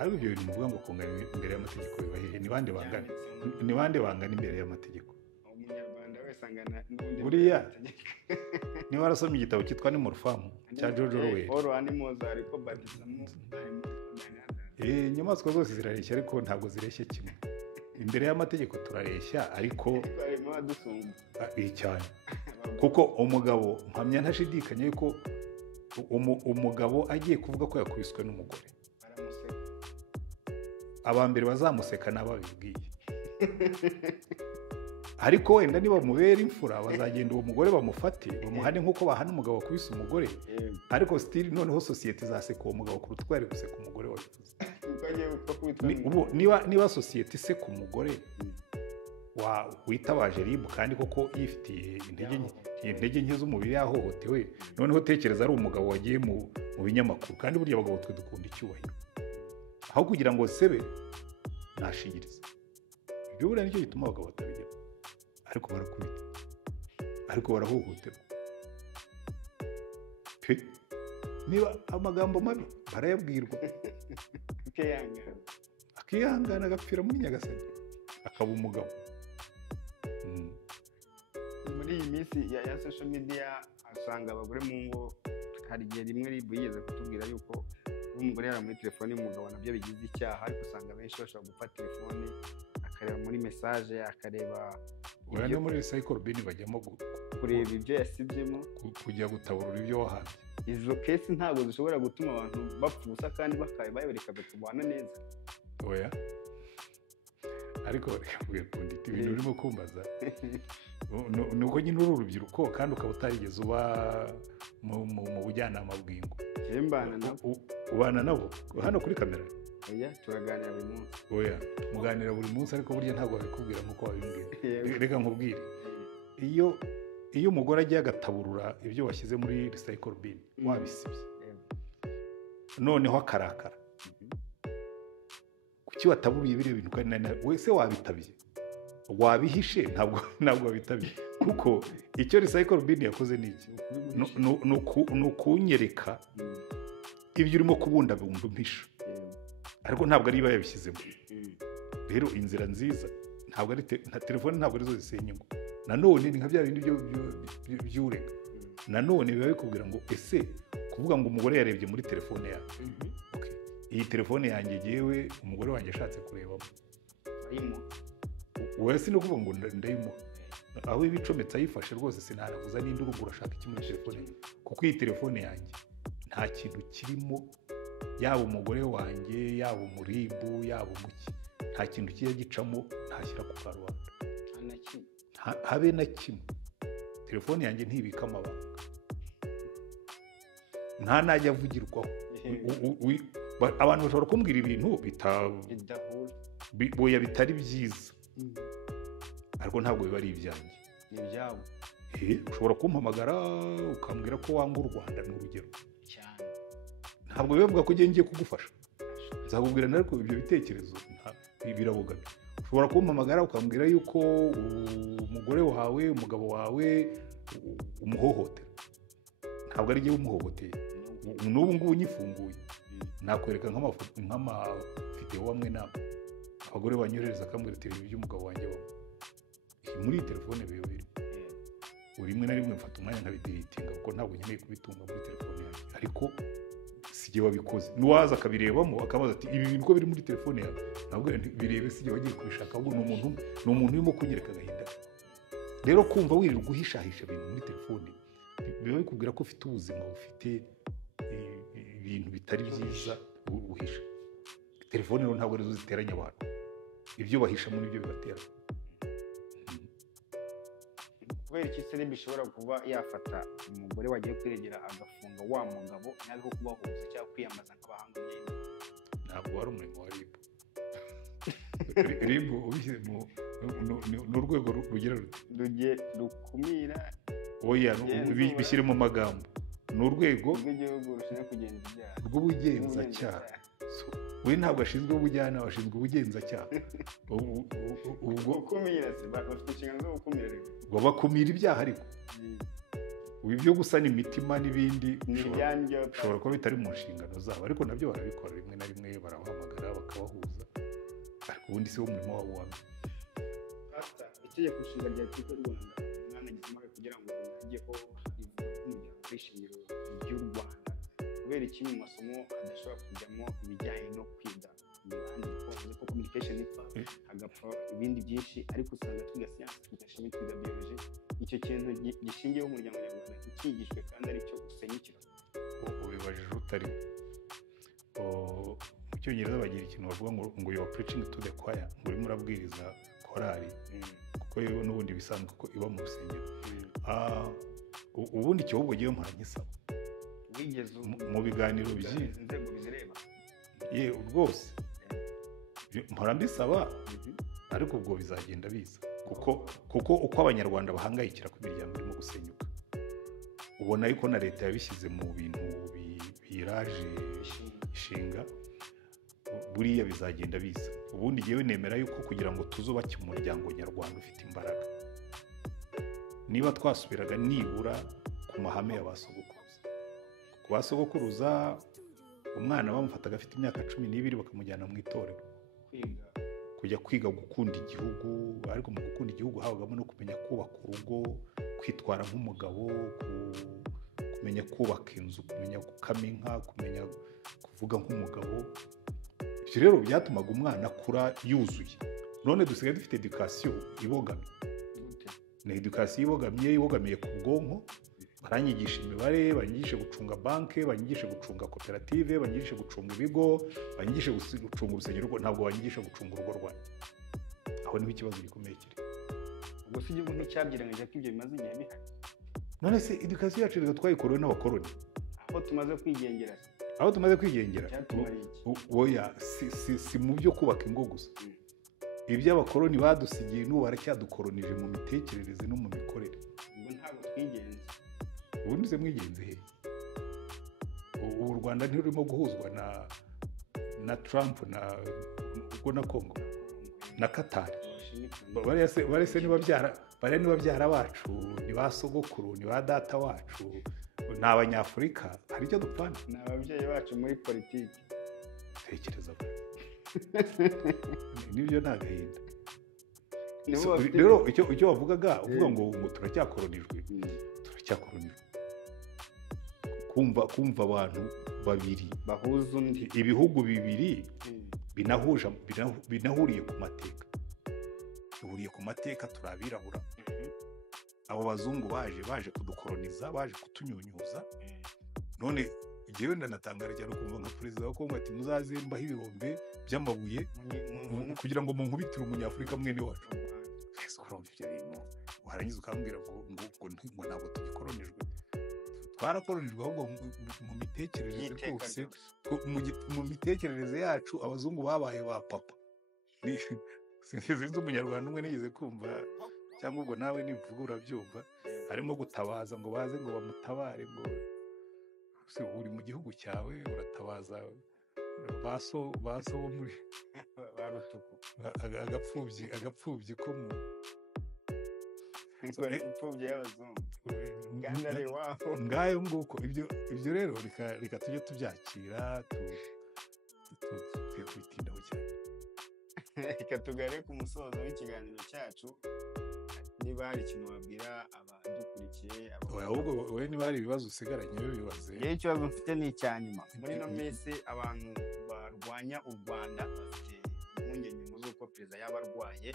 Ariko ibyo bintu muvuga ngo kungana imbere y'amategeko biba hehe? Ni bande bangana imbere y'amategeko? Umunyarwanda wese angana n'undi. Buriya niba warasomye igitabo cyitwa Nimorfamu cya George Orwell, inyamaswa zose zirareshya ariko ntabwo zireshya kimwe. Imbere y'amategeko turareshya ariko cyane, kuko umugabo mpamya ntashidikanya yuko umugabo agiye kuvuga ko yakubiswe n'umugore, abambere bazamuseka n'ababibwiye. Ariko wenda niba mubera imfura bazagenda uwo mugore bamufate bamuhane nk'uko bahana umugabo wakubise umugore. Ariko still noneho sosiyete izaseka uwo mugabo kuruta uko yari guseka umugore wabivuze. Niba sosiyete iseka umugore witabaje ribu kandi koko yifitiye intege nke intege nke z'umubiri yahohotewe noneho tekereza ari umugabo wagiye mu binyamakuru kandi burya abagabo twe dukunda icyubahiro aho kugira ngo sebe nashingiriza ibyo buriya nicyo gituma abagabo batabigera ariko barakubita ariko barahohoterwa pe niba amagambo mabi barayabwirwa akihangana agapfira muri Nyagasani akaba umugabo. Muri iyi minsi ya social media asanga abagore mu ngo hari igihe rimwe yigeze kutubwira yuko umugore yari muri telefone y'umugabo nabyo bigize icyaha ariko usanga benshi bashobora gufata telefone akareba muri message akareba no muri recycle bin bajyamo kureba ibyo yasibyemo kujya gutaburura ibyo wahanze. Izo case ntabwo zishobora gutuma abantu bapfusa kandi bakaye bayobereka bakubana neza. Oya ariko rekavuye kundita ibintu urimo kumbaza nuko nyine uri urubyiruko kandi ukaba utarigeze uba mu bujyanama bw'ingo. Ubana nabo hano kuri kamera? Oya turaganira buri munsi. Oya muganira buri munsi ariko burya ntabwo babikubwira nk'uko wabimbwira. Reka nkubwire iyo umugore agiye agataburura ibyo washyize muri recycle bin wabisibye noneho akarakara kuki wataburuye biriya bintu kandi wese wabitabye wabihishe ntabwo wabitabye kuko icyo recycle bin yakoze ni iki ni ukunyereka ibyo urimo kubundabunda umpisha ariko ntabwo ari iba yabishyizemo. Rero inzira nziza ntabwo ari telefone ntabwo arizo zisenya ingo. Nanone ni nka bya bindi by'urega nanone biba bikubwira ngo ese kuvuga ngo umugore yarebye muri telefone yawe iyi telefone yanjye yewe umugore wanjye ashatse kurebamo wowe si no kuvuga ngo ndayimo aho ibicometse ayifashe rwose sinaravuza n'indi urugura ashaka iki muri telefone kuko iyi telefone yanjye nta kintu kirimo yaba umugore wanjye yaba umuribu yaba umuki nta kintu kijya gicamo ntashyira ku karubanda habe na kimwe. Telefone yanjye ntibika amabanga nta najya avugirwaho. Abantu bashobora kumbwira ibintu bitari byiza ariko ntabwo biba ari ibyanjye ni ibyabo. Ushobora kumpamagara ukambwira ko wanga u Rwanda ni urugero ntabwo bivuga ko ngiye kugufasha nzakubwira ariko ibyo bitekerezo birabogamye. Ushobora kumpamagara ukambwira yuko umugore wawe umugabo wawe umuhohotera ntabwo ari njye umuhohoteye n'ubu ngubu nyifunguye nakwereka nk'amavideo bamwe nabo abagore banyohereza akambwira ati ibyo umugabo wanjye wabo muri telefone biba biri rimwe na rimwe mfata umwanya nkabidiritinga kuko ntabwo nkeneye kubitunga muri telefone yanjye ariko sijye wabikoze n'uwaza akabirebamo akabaza ati ibi bintu ko biri muri telefone yawe ntabwo birebe sijye wagiye kubishaka ahubwo ni umuntu urimo kunyereka agahinda. Rero kumva wirirwa uhishahisha ibintu muri telefone biba bikubwira ko ufite ubuzima bufite ibintu bitari byiza uhisha. Telefone rero ntabwo arizo ziteranya abantu ibyo bahisha muri byo bibatera. Kubera iki se bishobora kuba yafata umugore wagiye kwiregera agafunga wa mugabo ntabwo kubahuza cyangwa kwiyamaza nk'abahanga nyine ntabwo wari umurimo wa RIB ubishyize n'urwego rugira rukumira oya bishyire mu magambo ni urwego rw'igihugu rushinzwe kugenza ibyaha rw'ubugenzacyaha. We ntabwo ashinzwe ubujyanama ashinzwe ubugenzacyaha. Gukumira se bafite inshingano zo gukumira ngo bakumira ibyaha ariko ibyo gusana imitima n'ibindi bishobora kuba bitari mu nshingano zabo ariko nabyo barabikora rimwe na rimwe barabahamagara bakabahuza ariko ubundi si wo murimo wabo wa mbere. Itegeko nshinga rya Repubulika y'u Rwanda umwana gisamaga kugira ngo rijyeho rivuga ku ishingiro ry'u Rwanda kubera iki mu masomo adashobora kujyamo ibijyanye no kwiga imyandiko ko communication ipfa hagapfa ibindi byinshi ariko usanga twiga siyansi tugashyiramo twiga biology icyo kintu gishingiyeho umuryango nyarwanda kikigishwe kandi aricyo usenyukira. Ubibajije utari mu cyongereza bagira ikintu bavuga ngo you are preaching to the choir ngo urimo urabwiriza korali kuko n'ubundi bisanzwe ko iba mu rusengero. Ubundi ikihugu giye mpanyisaba mu biganiro byinshi inzego bizireba rwose mpora mbisaba ariko ubwo bizagenda biza kuko uko abanyarwanda bahangayikira ku miryango irimo gusenyuka ubona yuko na leta yabishyize mu bintu biraje ishinga buriya bizagenda biza. Ubundi yewe nemera yuko kugira ngo tuzubake umuryango nyarwanda ufite imbaraga, niba twasubiraga nibura ku mahame y'abasogokuruza. Ku basogokuruza umwana bamufataga afite imyaka 12 bakamujyana mu itorero kujya kwiga gukunda igihugu, ariko mu gukunda igihugu habagamo no kumenya kubaka urugo, kwitwara nk'umugabo, kumenya kubaka inzu, kumenya gukama inka, kumenya kuvuga nk'umugabo. Ibyo rero byatumaga umwana akura yuzuye. None dusigaye dufite education ibogamye. Na education ibogamiye ku bwonko. Baranyigisha imibare, banyigisha gucunga banke, banyigisha gucunga koperative, banyigisha gucunga ibigo, banyigisha gucunga urusengero, ntabwo banyigisha gucunga urugo rwanyu. Aho niho ikibazo gikomeye kiri. Ubwo se igihugu nticyabyiranije ko ibyo bimaze igihe bihari. None se education yacu rero twayikorewe n'abakoloni. Aho tumaze kwigengera. Aho tumaze kwigengera. Oya, si mu byo kubaka ingo gusa. Ibyo abakoloni badusigiye n'ubu baracyadukolonije mu mitekerereze no mu mikorere. Ubwo ntabwo twigenze. Ubundi se mwigenze he? U Rwanda ntirurimo guhuzwa na Trump na Congo na Qatar. Barese niba byara bacu, ni basogokuru, ni ba data wacu, ni abanyafurika, hari icyo dupfana. Ni ababyeyi bacu muri politiki. Tekereza ko nibyo nta gahinda. Rero icyo wavugaga uvuga ngo turacyakolonijwe. Kumva abantu babiri bahuza undi, ibihugu bibiri binahuriye ku mateka. Bihuriye ku mateka, turabirabura. Abo bazungu baje kudukoloniza, baje kutunyunyuza. None igihe ndanatangara cyane kumva nka perezida wa Kongo ati muzaze mbaho ibihombe by'amabuye kugira ngo munkubitire umunyafurika mwene wacu. Warangiza ukambwira ngo ntabwo tugikolonijwe. Twarakolonijwe ahubwo mu mitekerereze rwose, mu mitekerereze yacu abazungu babaye ba papa. Sinzi umunyarwanda umwe nigeze kumva, cyangwa ubwo nawe nivuga urabyumva, harimo gutabaza ngo baze ngo bamutabare, ngo se uri mu gihugu cyawe uratabaza baso bo muri barutuku agapfubyi ko mu imfubyi y'abazungu ngandare wabo ngayo nguko. Ibyo rero reka tujye tubyakira, twitindaho cyane. Reka tugare ku musozo w'ikiganiro cyacu. Niba hari ikintu wabwira abadukurikiye, ahubwo wowe niba hari ibibazo usigaranye bibaze. Yewe ikibazo mfite ni icyanyuma. Muri no minsi abantu barwanya u Rwanda bafite impungenge z'uko perezida yaba arwaye.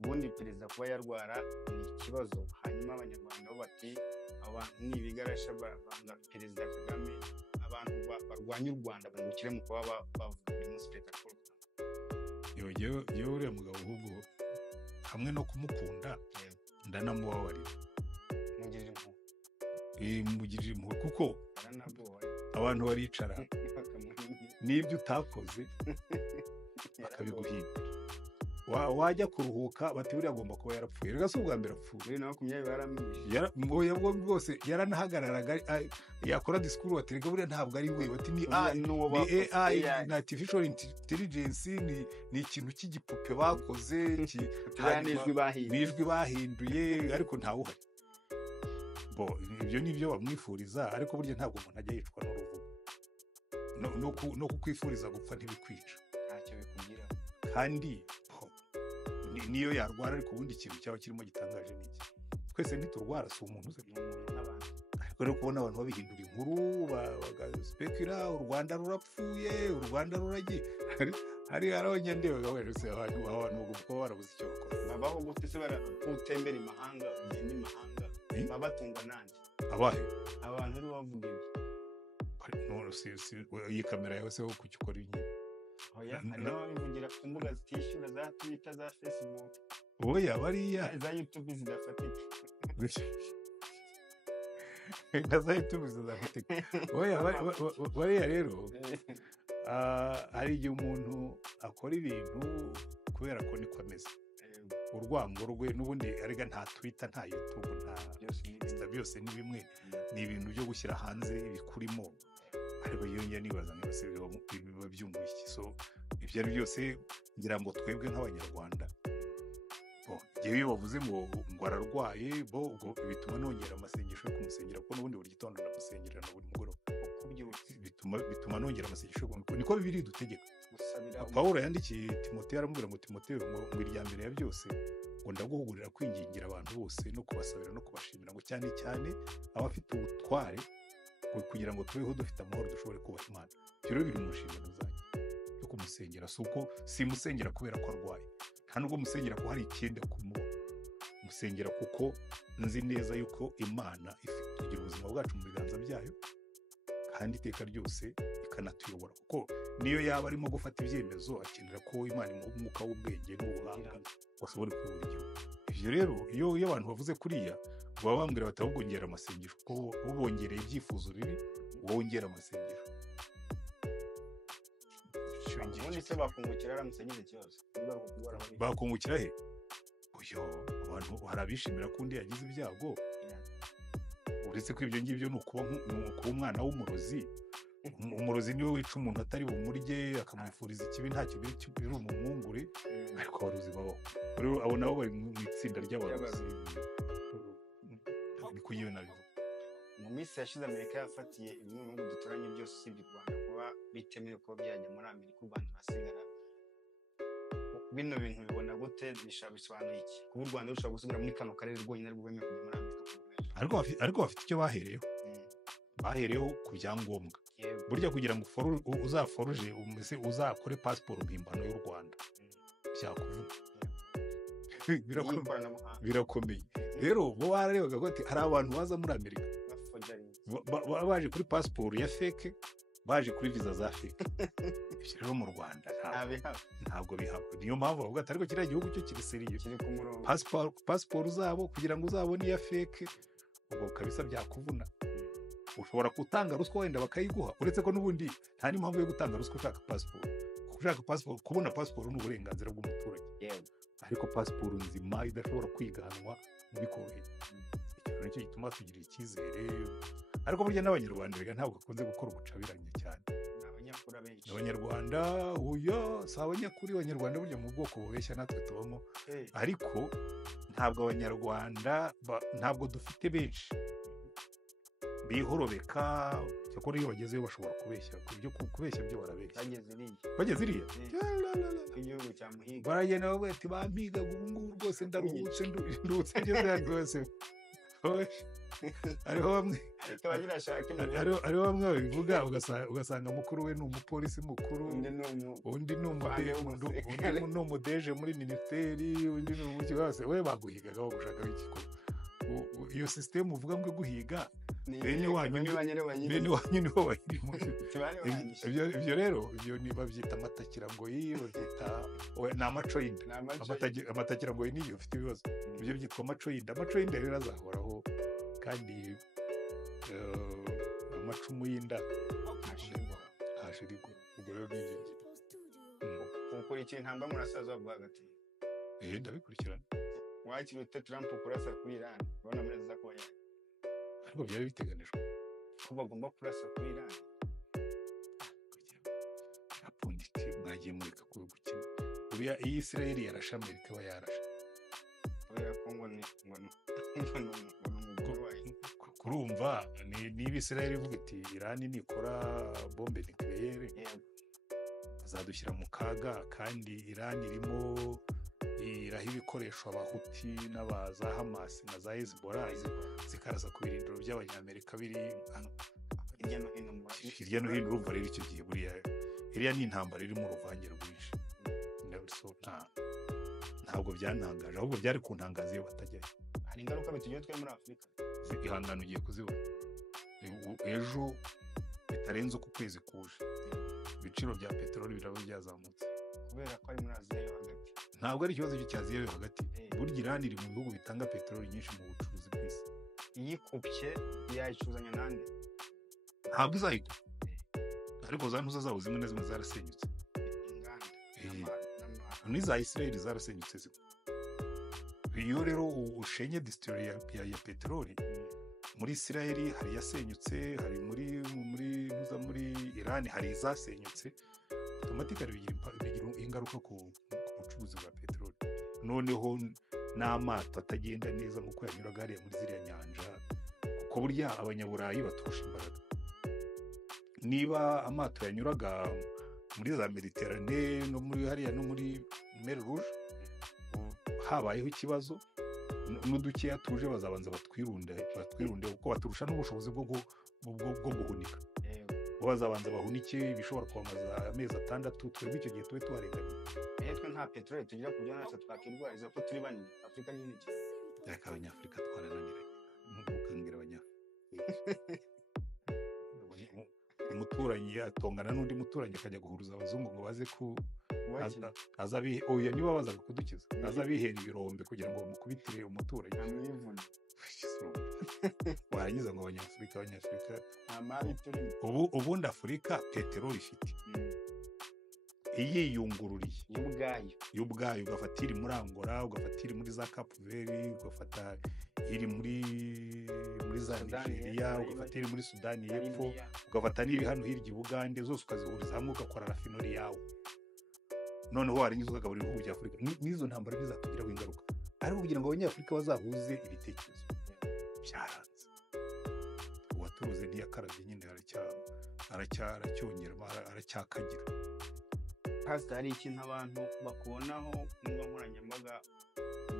Ubundi perezida kuba yarwara ni ikibazo. Hanyuma abanyarwanda bo bati abantu ni ibigarasha bavanga perezida Kagame. Abantu barwanya u Rwanda bamukire mu kuba bavuga buri munsi perezida Paul Kagame. Yewe uriya mugabo ahubwo hamwe no kumukunda ndanamubabarira. Mugirije impuhwe kuko abantu baricara n'ibyo utakoze bakabiguhindura. Wajya kuruhuka bati buriya agomba kuba yarapfuye. Rega si ubwa mbere apfuye. 2020 baramwishe. Rwose yaranahagararaga yakora disikuru bati rega buriya ntabwo ari we, bati ni AI, ni artificial intelligence, ni ikintu cy'igipupe bakoze n'ijwi bahinduye, ariko ntawe uhari. Ibyo ni byo bamwifuriza, ariko burya ntabwo umuntu ajya yicwa n'uruvu. No kukwifuriza gupfa ntibikwica, ntacyo bikugira. Kandi niyo yarwara, ariko ubundi ikintu cyaba kirimo gitangaje n'iki, twese ntiturwara, si umuntu uzi n'abandi. Ariko rero kubona abantu babihindura inkuru bagaspekira u Rwanda rurapfuye, u Rwanda ruragiye. Hari abanyandebaga weretse abantu bagomba kuba barabuze icyo bakora. Babaho gute se baratembera imahanga, ugenda imahanga, babatunga nande? Abahe abantu rero bavuga ibi. Iyi kamera yawe se kuki ukora ibi? Oya, bivugira ku mbuga zitishyura za Twitter, za Facebook. Oya, bariya za YouTube zidafatika. Za YouTube zidafatika. Oya, bariya rero hari igihe umuntu akora ibintu kubera ko niko ameze. urwango rwe n'ubundi arega nta Twitter nta YouTube nta byose ni Insta byose ni bimwe, ni ibintu byo gushyira hanze ibikurimo, ariko yongera nibaza niba se biba byunguye iki. So ibyo ari byose ngira ngo twebwe nk'abanyarwanda yewe iyo bavuze ngo ararwaye ubwo bituma nongera amasengesho yo kumusengera, kuko n'ubundi buri gitondo ndamusengera na buri mugoroba, bituma nongera amasengesho, niko Bibiliya idutegeka. Pawulo yandikiye Timoteyo aramubwira ngo Timoteyo ngo irya mbere ya byose ngo ndaguhugurira kwingingira abantu bose no kubasabira no kubashimira, ngo cyane cyane abafite ubutware kugira ngo tubeho dufite amahoro dushobore kubaha Imana. Ibyo rero biri mu nshingano zanjye yo kumusengera, si uko simusengera kubera ko arwaye, nta nubwo musengera ko hari icyenda kumuba, musengera kuko nzi neza yuko Imana igira ubuzima bwacu mu biganza byayo kandi iteka ryose ikanatuyobora, kuko niyo yaba arimo gufata ibyemezo akenera ko Imana imuha umwuka w'ubwenge n'ubuhanga washobora kuyobora igihugu. Ibyo rero iyo abantu bavuze kuriya baba bambwira bati ahubwo ngera amasengesho, kuko ubongereye ibyifuzo bibi wongera amasengesho. ubundi se bakungukira aramutse agize ikibazo bakungukira he? Abantu hari abishimira ko undi yagize ibyago, uretse ko ibyo ngibyo ni ukuba umwana w'umurozi. Umurozi niwe wica umuntu atari bumurye akamwifuriza ikibi, ntacyo biri umumwungure, ariko abarozi babaho. Rero abo nabo bari mu itsinda ry'abarozi, niko yewe nabivuga. mu minsi yashize Amerika yafatiye bimwe mu bihugu duturanye byose usibye u Rwanda kuba bitemewe kuba byajya muri Amerika, u Rwanda rurasigara. Bino bintu bibona gute? Bisobanuye iki kuba u Rwanda rushobora gusubira muri kano karere rwonyine rwemewe kujya muri Amerika? Ariko bafite icyo bahereyeho ku byangombwa. Burya kugira ngo uzaforuje uzakore pasiporo mpimbano y'u Rwanda byakuvuna, birakomeye. Rero bo bararebaga ko hari abantu baza muri Amerika baje kuri pasiporo ya feke, baje kuri viza za feke. Ibyo rero mu Rwanda ntabwo bihaba. Niyo mpamvu bavuga ati ariko kiriya gihugu cyo kiri seriye, pasiporo zabo kugira ngo uzabone iya feke ubwo kabisa byakuvuna. Ushobora gutanga ruswa wenda bakayiguha, uretse ko n'ubundi nta n'impamvu yo gutanga ruswa ushaka pasiporo. Kubona pasiporo ni uburenganzira bw'umuturage, ariko pasiporo nzima idashobora kwiganwa ntibikoroheye. Icyo nicyo gituma tugira icyizere, ariko burya n'abanyarwanda rega ntabwo bakunze gukora ubucabiranye cyane. Abanyarwanda si abanyakuri. Abanyarwanda burya mu bwoko bubeshya natwe tubamo, ariko ntabwo abanyarwanda ntabwo dufite benshi bihorobeka, cyakora iyo bagezeyo bashobora kubeshya. Kubeshya byo barabeshya. Bageze iriya igihugu cya Muhiga baragenda bavuga ati bampiga ubu ngubu rwose nduhutse ngeze hano rwose. Hariho bamwe babivuga ugasanga mukuru we ni umupolisi mukuru, undi ni umudeje muri minisiteri, undi ni umuki wose. We baguhigaga bagushakaho igikoma. Iyo sisitemu uvuga ngo guhiga bene wanyu niho bayirimo. Ibyo rero babyita amatakirangoyi, babyita ni amaco y'inda. Amatakirangoyi niyo ufite ibibazo, ibyo byitwa amaco y'inda. Amaco y'inda rero azahoraho, kandi amacumu y'inda ntashirigwa. Ubwo rero ni ibyo ukurikira intambara murasaza bavuga hagati. Ndabikurikirana. Wakiri ute Trump kurasa kuri Iran, ubona mureza ko yari ariko byari biteganijwe ko bagomba kurasa kuri Iran. Apundike mwagiye mureka gukina. Uriya iyi Israel yarashe Amerika aba yarashe. Kubera ko ngo ni kurumva niba Israel ivuga iti Iran nikora bombe nucleaire bazadushyira mu kaga, kandi Iran irimo iraha ibikoresho abahuti n'abaza Hamas na za Hezbollah zikarasa ku birindiro by'abanyamerika biri hirya no hino. Urumva rero icyo gihe iriya ni intambara iri mu ruvange rwinshi. Ntabwo byantangaje, ahubwo byari kuntangaza iyo batajyayo. Hari ingaruka bitugiye twe muri Afurika. Ihangano ugiye kuzibona ejo bitarenze uko ukwezi kuje, ibiciro bya peteroli biraba byazamutse kubera ko ari muri Aziya yo hagati. Ntabwo ari ikibazo cy'Aziya yo hagati. Burya Iran iri mu bihugu bitanga peteroli nyinshi mu bucuruzi bw'isi. Iyikubye yayicuzanya nande? Ntabwo izayikwa, ariko za ntuza zabo zimwe na zimwe zarasenyutse. N'iza Israel zarasenyutse zimwe. iyo rero ushenye distillery ya peteroli muri Isiraheli hari yasenyutse, hari muri Iran hari izasenyutse, automatically bigira ingaruka ku bucuruzi bwa peteroli. Noneho n'amato atagenda neza nk'uko yanyuraga hariya muri ziriya nyanja, kuko burya abanyaburayi baturusha imbaraga. Niba amato yanyuraga muri za Mediterane no muri hariya no muri Mer Rouge, habayeho ikibazo n'udukeya tuje bazabanza batwirunde kuko baturusha n'ubushobozi bwo guhunika. Bazabanza bahunike ibishobora kwamaza amezi 6, twebwe icyo gihe tube tuharenganiye. Twe nta peteroli tugira ku buryo natwe twakirwariza ko turi banini. Afurika ni nini? Yaka Abanyafurika twarananiranye. Mukambwira Abanyafurika. Umuturanyi atongana n'undi muturanyi akajya guhuruza abazungu ngo baze ku oya niba bazaga kudukiza azabihera ibirombe kugira ngo bamukubitire umuturanyi. Warangiza ngo Abanyafurika ubundi Afurika peteroli ifite iyiyungururiye y'ubwayo, ugafata iri muri Angola, ugafata iri muri za Cape Verde, ugafata iri muri za Nigeria, ugafata iri muri Sudani y'Epfo, ugafata n'iri hano hirya i Bugande, zose ukazihuriza hamwe ugakora rafinori yawe. Noneho warangiza ukagaburira ibihugu bya Afurika. N'izo ntambara bizatugiraho ingaruka, ariko kugira ngo Abanyafurika bazahuze ibitekerezo byaranze. Uwaturuze ntiyakarabye nyine aracyongera aracyakagira. Pastor, hari ikintu abantu bakubonaho ku mbuga nkoranyambaga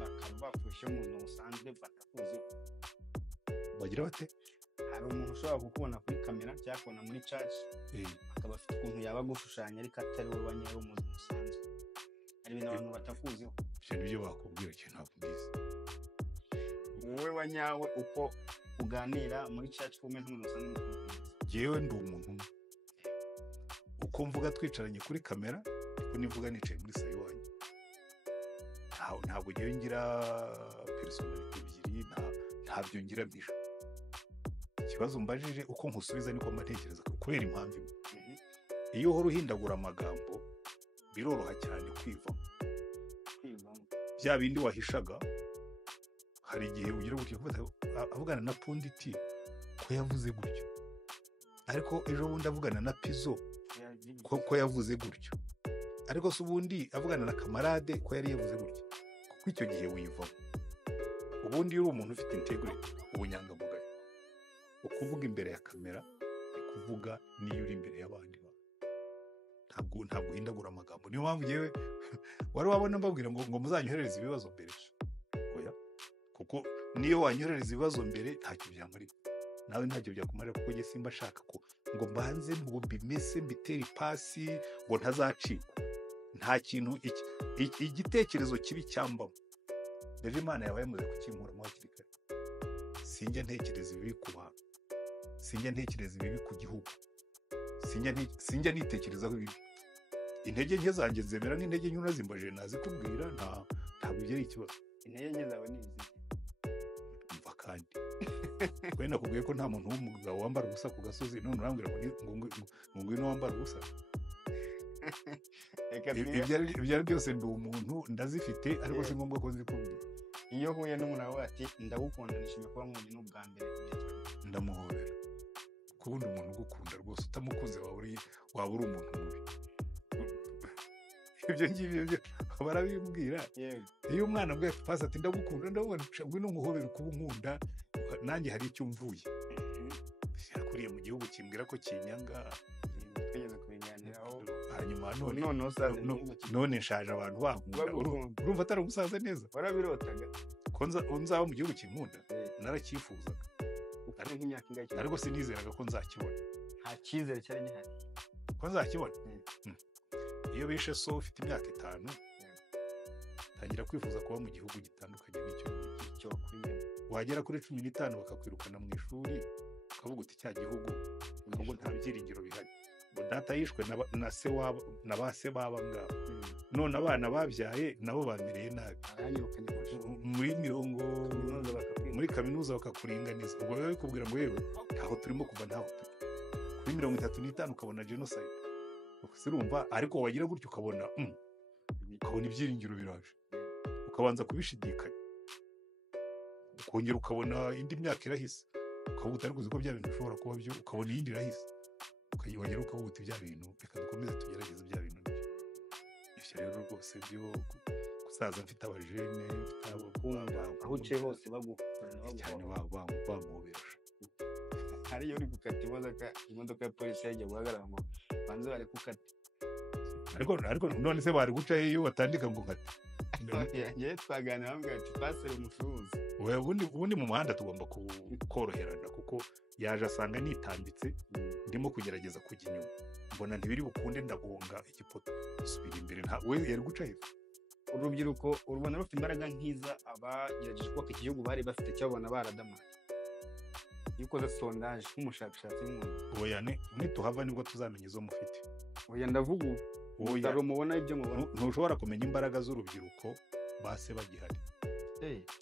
bakaba bapfusha umuntu usanzwe batakuzi. Bagira bate? Hari umuntu ushobora kukubona kuri kamera cyangwa kubona muri church, akaba afite ukuntu yaba gushushanya ariko atari wowe wanyawe umuntu usanzwe. Hari ibintu abantu batakuziho. Ibyo nibyo bakubwira ikintu ntabwo mbizi. Wowe wanyawe uko uganira muri church kumeze umuntu usanzwe. Jewe ndi umuntu uko mvuga twicaranye kuri kamera, uko nivuga nicaye muri sayo wanjye. Ntabwo ngewe ngira personality ebyiri, ntabyo ngira bisha. Ikibazo mbajije uko nkusubiza niko mbatekereza kubera impamvu imwe. Iyo uhora uhindagura amagambo biroroha cyane kwivamo. Bya bindi wahishaga hari igihe ugira gutyo avugana na Punditi ko yavuze gutyo, ariko ejo bundi avugana na Pizzo ko yavuze gutyo, ariko se ubundi avugana na kamarade ko yari yavuze gutyo. Kuko icyo gihe wivamo. Ubundi uri umuntu ufite integrity, ubunyangamugayo, ukuvuga imbere ya kamera kuvuga niyo uri imbere y'abandi bantu, ntabwo uhindagura amagambo. Niyo mpamvu yewe wari wabona mbabwira ngo muzanyoherereze ibibazo mbere. Oya, kuko niyo wanyoherereza ibibazo mbere ntacyo byamarira, nawe ntacyo byakumarira, kuko njye simba shaka ko ngo mbanze ngo mbimese mbitere ipasi ngo ntazacikwa. Nta kintu igitekerezo kibi cyambamo rero Imana yabaye muze kukinkura hakiri kare. Sinjya ntekereza ibibi ku bantu, sinjya ntekereza ibibi ku gihugu, sinjya nitekerezaho ibibi. Intege nke zanjye zemera n'intege nke unazimbaje nazikubwira, ntabwo byari ikibazo. Intege nke zawe ni izi mva kandi we nakubwiye ko nta muntu w'umugabo wambara ubusa ku gasozi, none urambwira ngo ngwino wambara ubusa. Ibyo byose ndi umuntu ndazifite, ariko si ngombwa ko nzikubwira. Iyo huye n'umuntu wawe ati ndagukunda nishimiye kuba nk'umuntu n'ubwa mbere, ndamuhobera. Kubundi umuntu ugukunda rwose utamukunze waba uri umuntu mubi. Ibyo ngibyo barabimbwira. Iyo umwana abwiye pasi ati ndagukunda, ndabona ngwino nkuhobera kuba unkunda, nanjye hari icyo mvuye. Yakuriye mu gihugu kimbwira ko kinyanga, twigeze kubiganiraho. Hanyuma none nshaje abantu bankunda. Urumva atari umusaza neza? Warabirotaga ko nzaba mu gihugu kinkunda, naracyifuzaga. Ariko sinizeraga ko nzakibona. Nta cyizere cyari gihari ko nzakibona. Iyo bishe so ufite imyaka 5 tangira kwifuza kuba mu gihugu gitandukanye n'icyo wakuriye. Wagera kuri 15 bakakwirukana mu ishuri, ukavuga uti cya gihugu nubwo nta byiringiro bihari. Ngo data yishwe na se wabo na ba se baba ngabo, none abana babyaye nabo bamireye nabi. Muri kaminuza bakakuringaniza. Ubwo rero bikubwira ngo yewe aho turimo kuva ntaho kuri 35 ukabona genocide. Sirumva, ariko wagira gutyo ukabona ibyiringiro biraje, ukabanza kubishidikanya. ukongera ukabona indi myaka irahise ukaba utari kuzi ko bya bintu bishobora kuba byo, ukabona iyindi irahise ukayongera ukavuga uti bya bintu reka dukomeze tugerageze bya bintu byo. Ibyo rero rwose byo gusaza mfite abajene mfite aho uciye hose cyane bamuhobeje. hariyo uri gukata imodoka ya polisi yagiye guhagarara ngo banze bari gukata, ariko none se bari guca iyo batandika ngo nkate ngewe twaganira bambwira ati pasere umucuruzi. ubundi mu muhanda tugomba koroherana kuko yaje asanga nitambitse ndimo kugerageza kujya inyuma, mbona ntibiri bukunde ndagonga igipoto subira imbere, we yari guca hepfo. Urubyiruko urubona rufite imbaraga nk'iza abagerageje kubaka igihugu bari bafite cyabona baradamaye. Iyo ukoze sondage nk'umushakashatsi w'umuntu, oya nituhava nibwo tuzamenya izo mufite. Oya ndavuga ubu mubona ibyo mubona, ntushobora kumenya imbaraga z'urubyiruko base bagihari.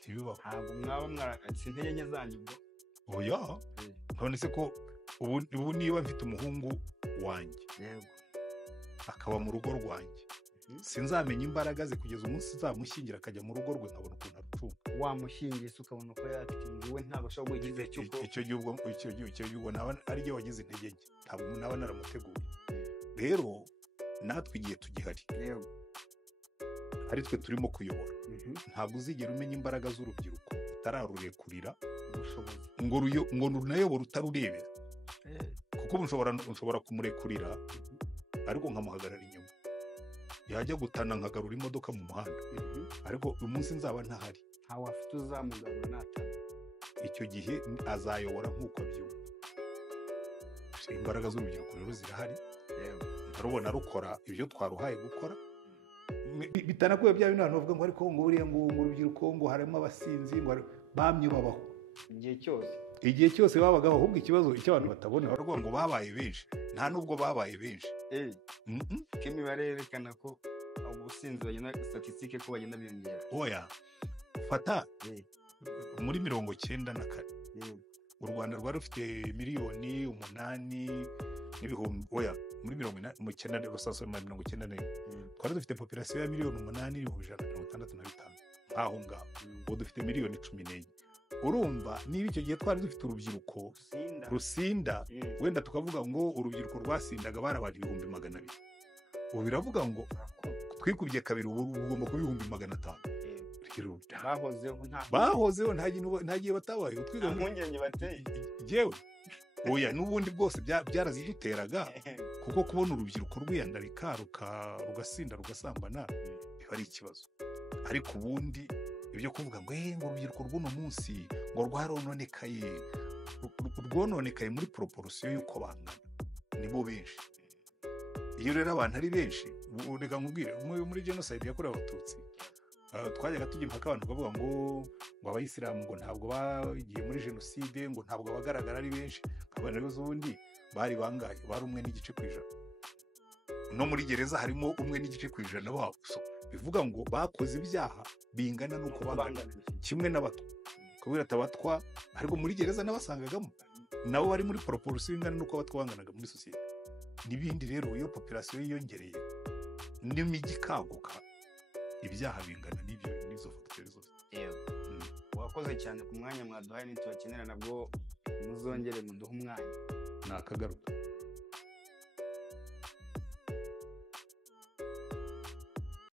Ntibibaho, ntabwo mwaba mwarakatse intege nke zanyu ubwo. Oya none se ko ubu niba mfite umuhungu wanjye akaba mu rugo rwanjye, sinzamenya imbaraga ze kugeza umunsi zamushyingira akajya mu rugo rwe nkabona ukuntu arupfunga. Wamushyingiye se ukabona ko yatingiwe ntabwo ashobora guha igihe cy'uko icyo gihe naba ari ryo wagize intege nke, ntabwo naba naramuteguye. Rero natwe igihe tugihari ari twe turimo kuyobora, ntabwo uzigera umenya imbaraga z'urubyiruko utararurekurira ngo runayobora utarurebera, kuko nshobora kumurekurira ariko nkamuhagarara inyuma, yajya gutana nkagarura imodoka mu muhanda, ariko uyu munsi nzaba ntahari, ntawe afite uzamugarura natana. Icyo gihe azayobora nk'uko abyumva. Imbaraga z'urubyiruko rero zirahari, ndarubona rukora ibyo twaruhaye gukora, bitanakuye bya bintu abantu bavuga ngo ariko ngo buriya ngo urubyiruko ngo harimo abasinzi ngo bamye babaho igihe cyose babagaho. Ahubwo ikibazo icyo abantu batabona baravuga ngo babaye benshi, nta nubwo babaye benshi. Ko imibare yerekana ko ubusinzi bagenda statistique ko bagenda biyongera. Oya fata muri 94 u Rwanda rwari rufite miliyoni 8 n'ibihumbi, oya muri 1994 rusasoma 94 twari dufite population ya miliyoni 8 n'ibihumbi 165 aho ngaho, ubu dufite miliyoni 14. Urumva niba icyo gihe twari dufite urubyiruko rusinda, wenda tukavuga ngo urubyiruko rwasindaga bari abantu 200,000, ubu biravuga ngo twikubye kabiri ubu ugomba kuba 500,000. Bahozeho nta gihe batabaye utwiga impungenge bateye yewe. Oya n'ubundi bwose byaraziduteraga, kuko kubona urubyiruko rwiyandarika rugasinda rugasambana biba ari ikibazo. Ariko ubundi ibyo kuvuga ngo urubyiruko rw'uno munsi ngo rwononekaye muri proportion y'uko bangana, nibo benshi. Iyo rero abantu ari benshi, reka nkubwire muri genocide yakorewe Abatutsi, twajyaga tujya impaka abantu bavuga ngo abayisilamu ngo ntabwo bagiye muri genocide, ngo ntabwo abagaragara ari benshi. Abana rero ubundi bari bangaye, bari 1.5%. No muri gereza harimo 1.5% babo, bivuga ngo bakoze ibyaha bingana nuko bangana, kimwe n'abatwa. Kubera atabatwa ariko muri gereza nabasangagamo nabo bari muri proportion ingana nuko abatwa banganaga muri society. Nibindi rero iyo population yiyongereye n'imijyi kaguka, ibyaha bingana n'izo facteurs zose. Wakoze cyane ku mwanya mwaduhaye, nitubakenera nabwo muzongere muduhe umwanya. Nakagaruka.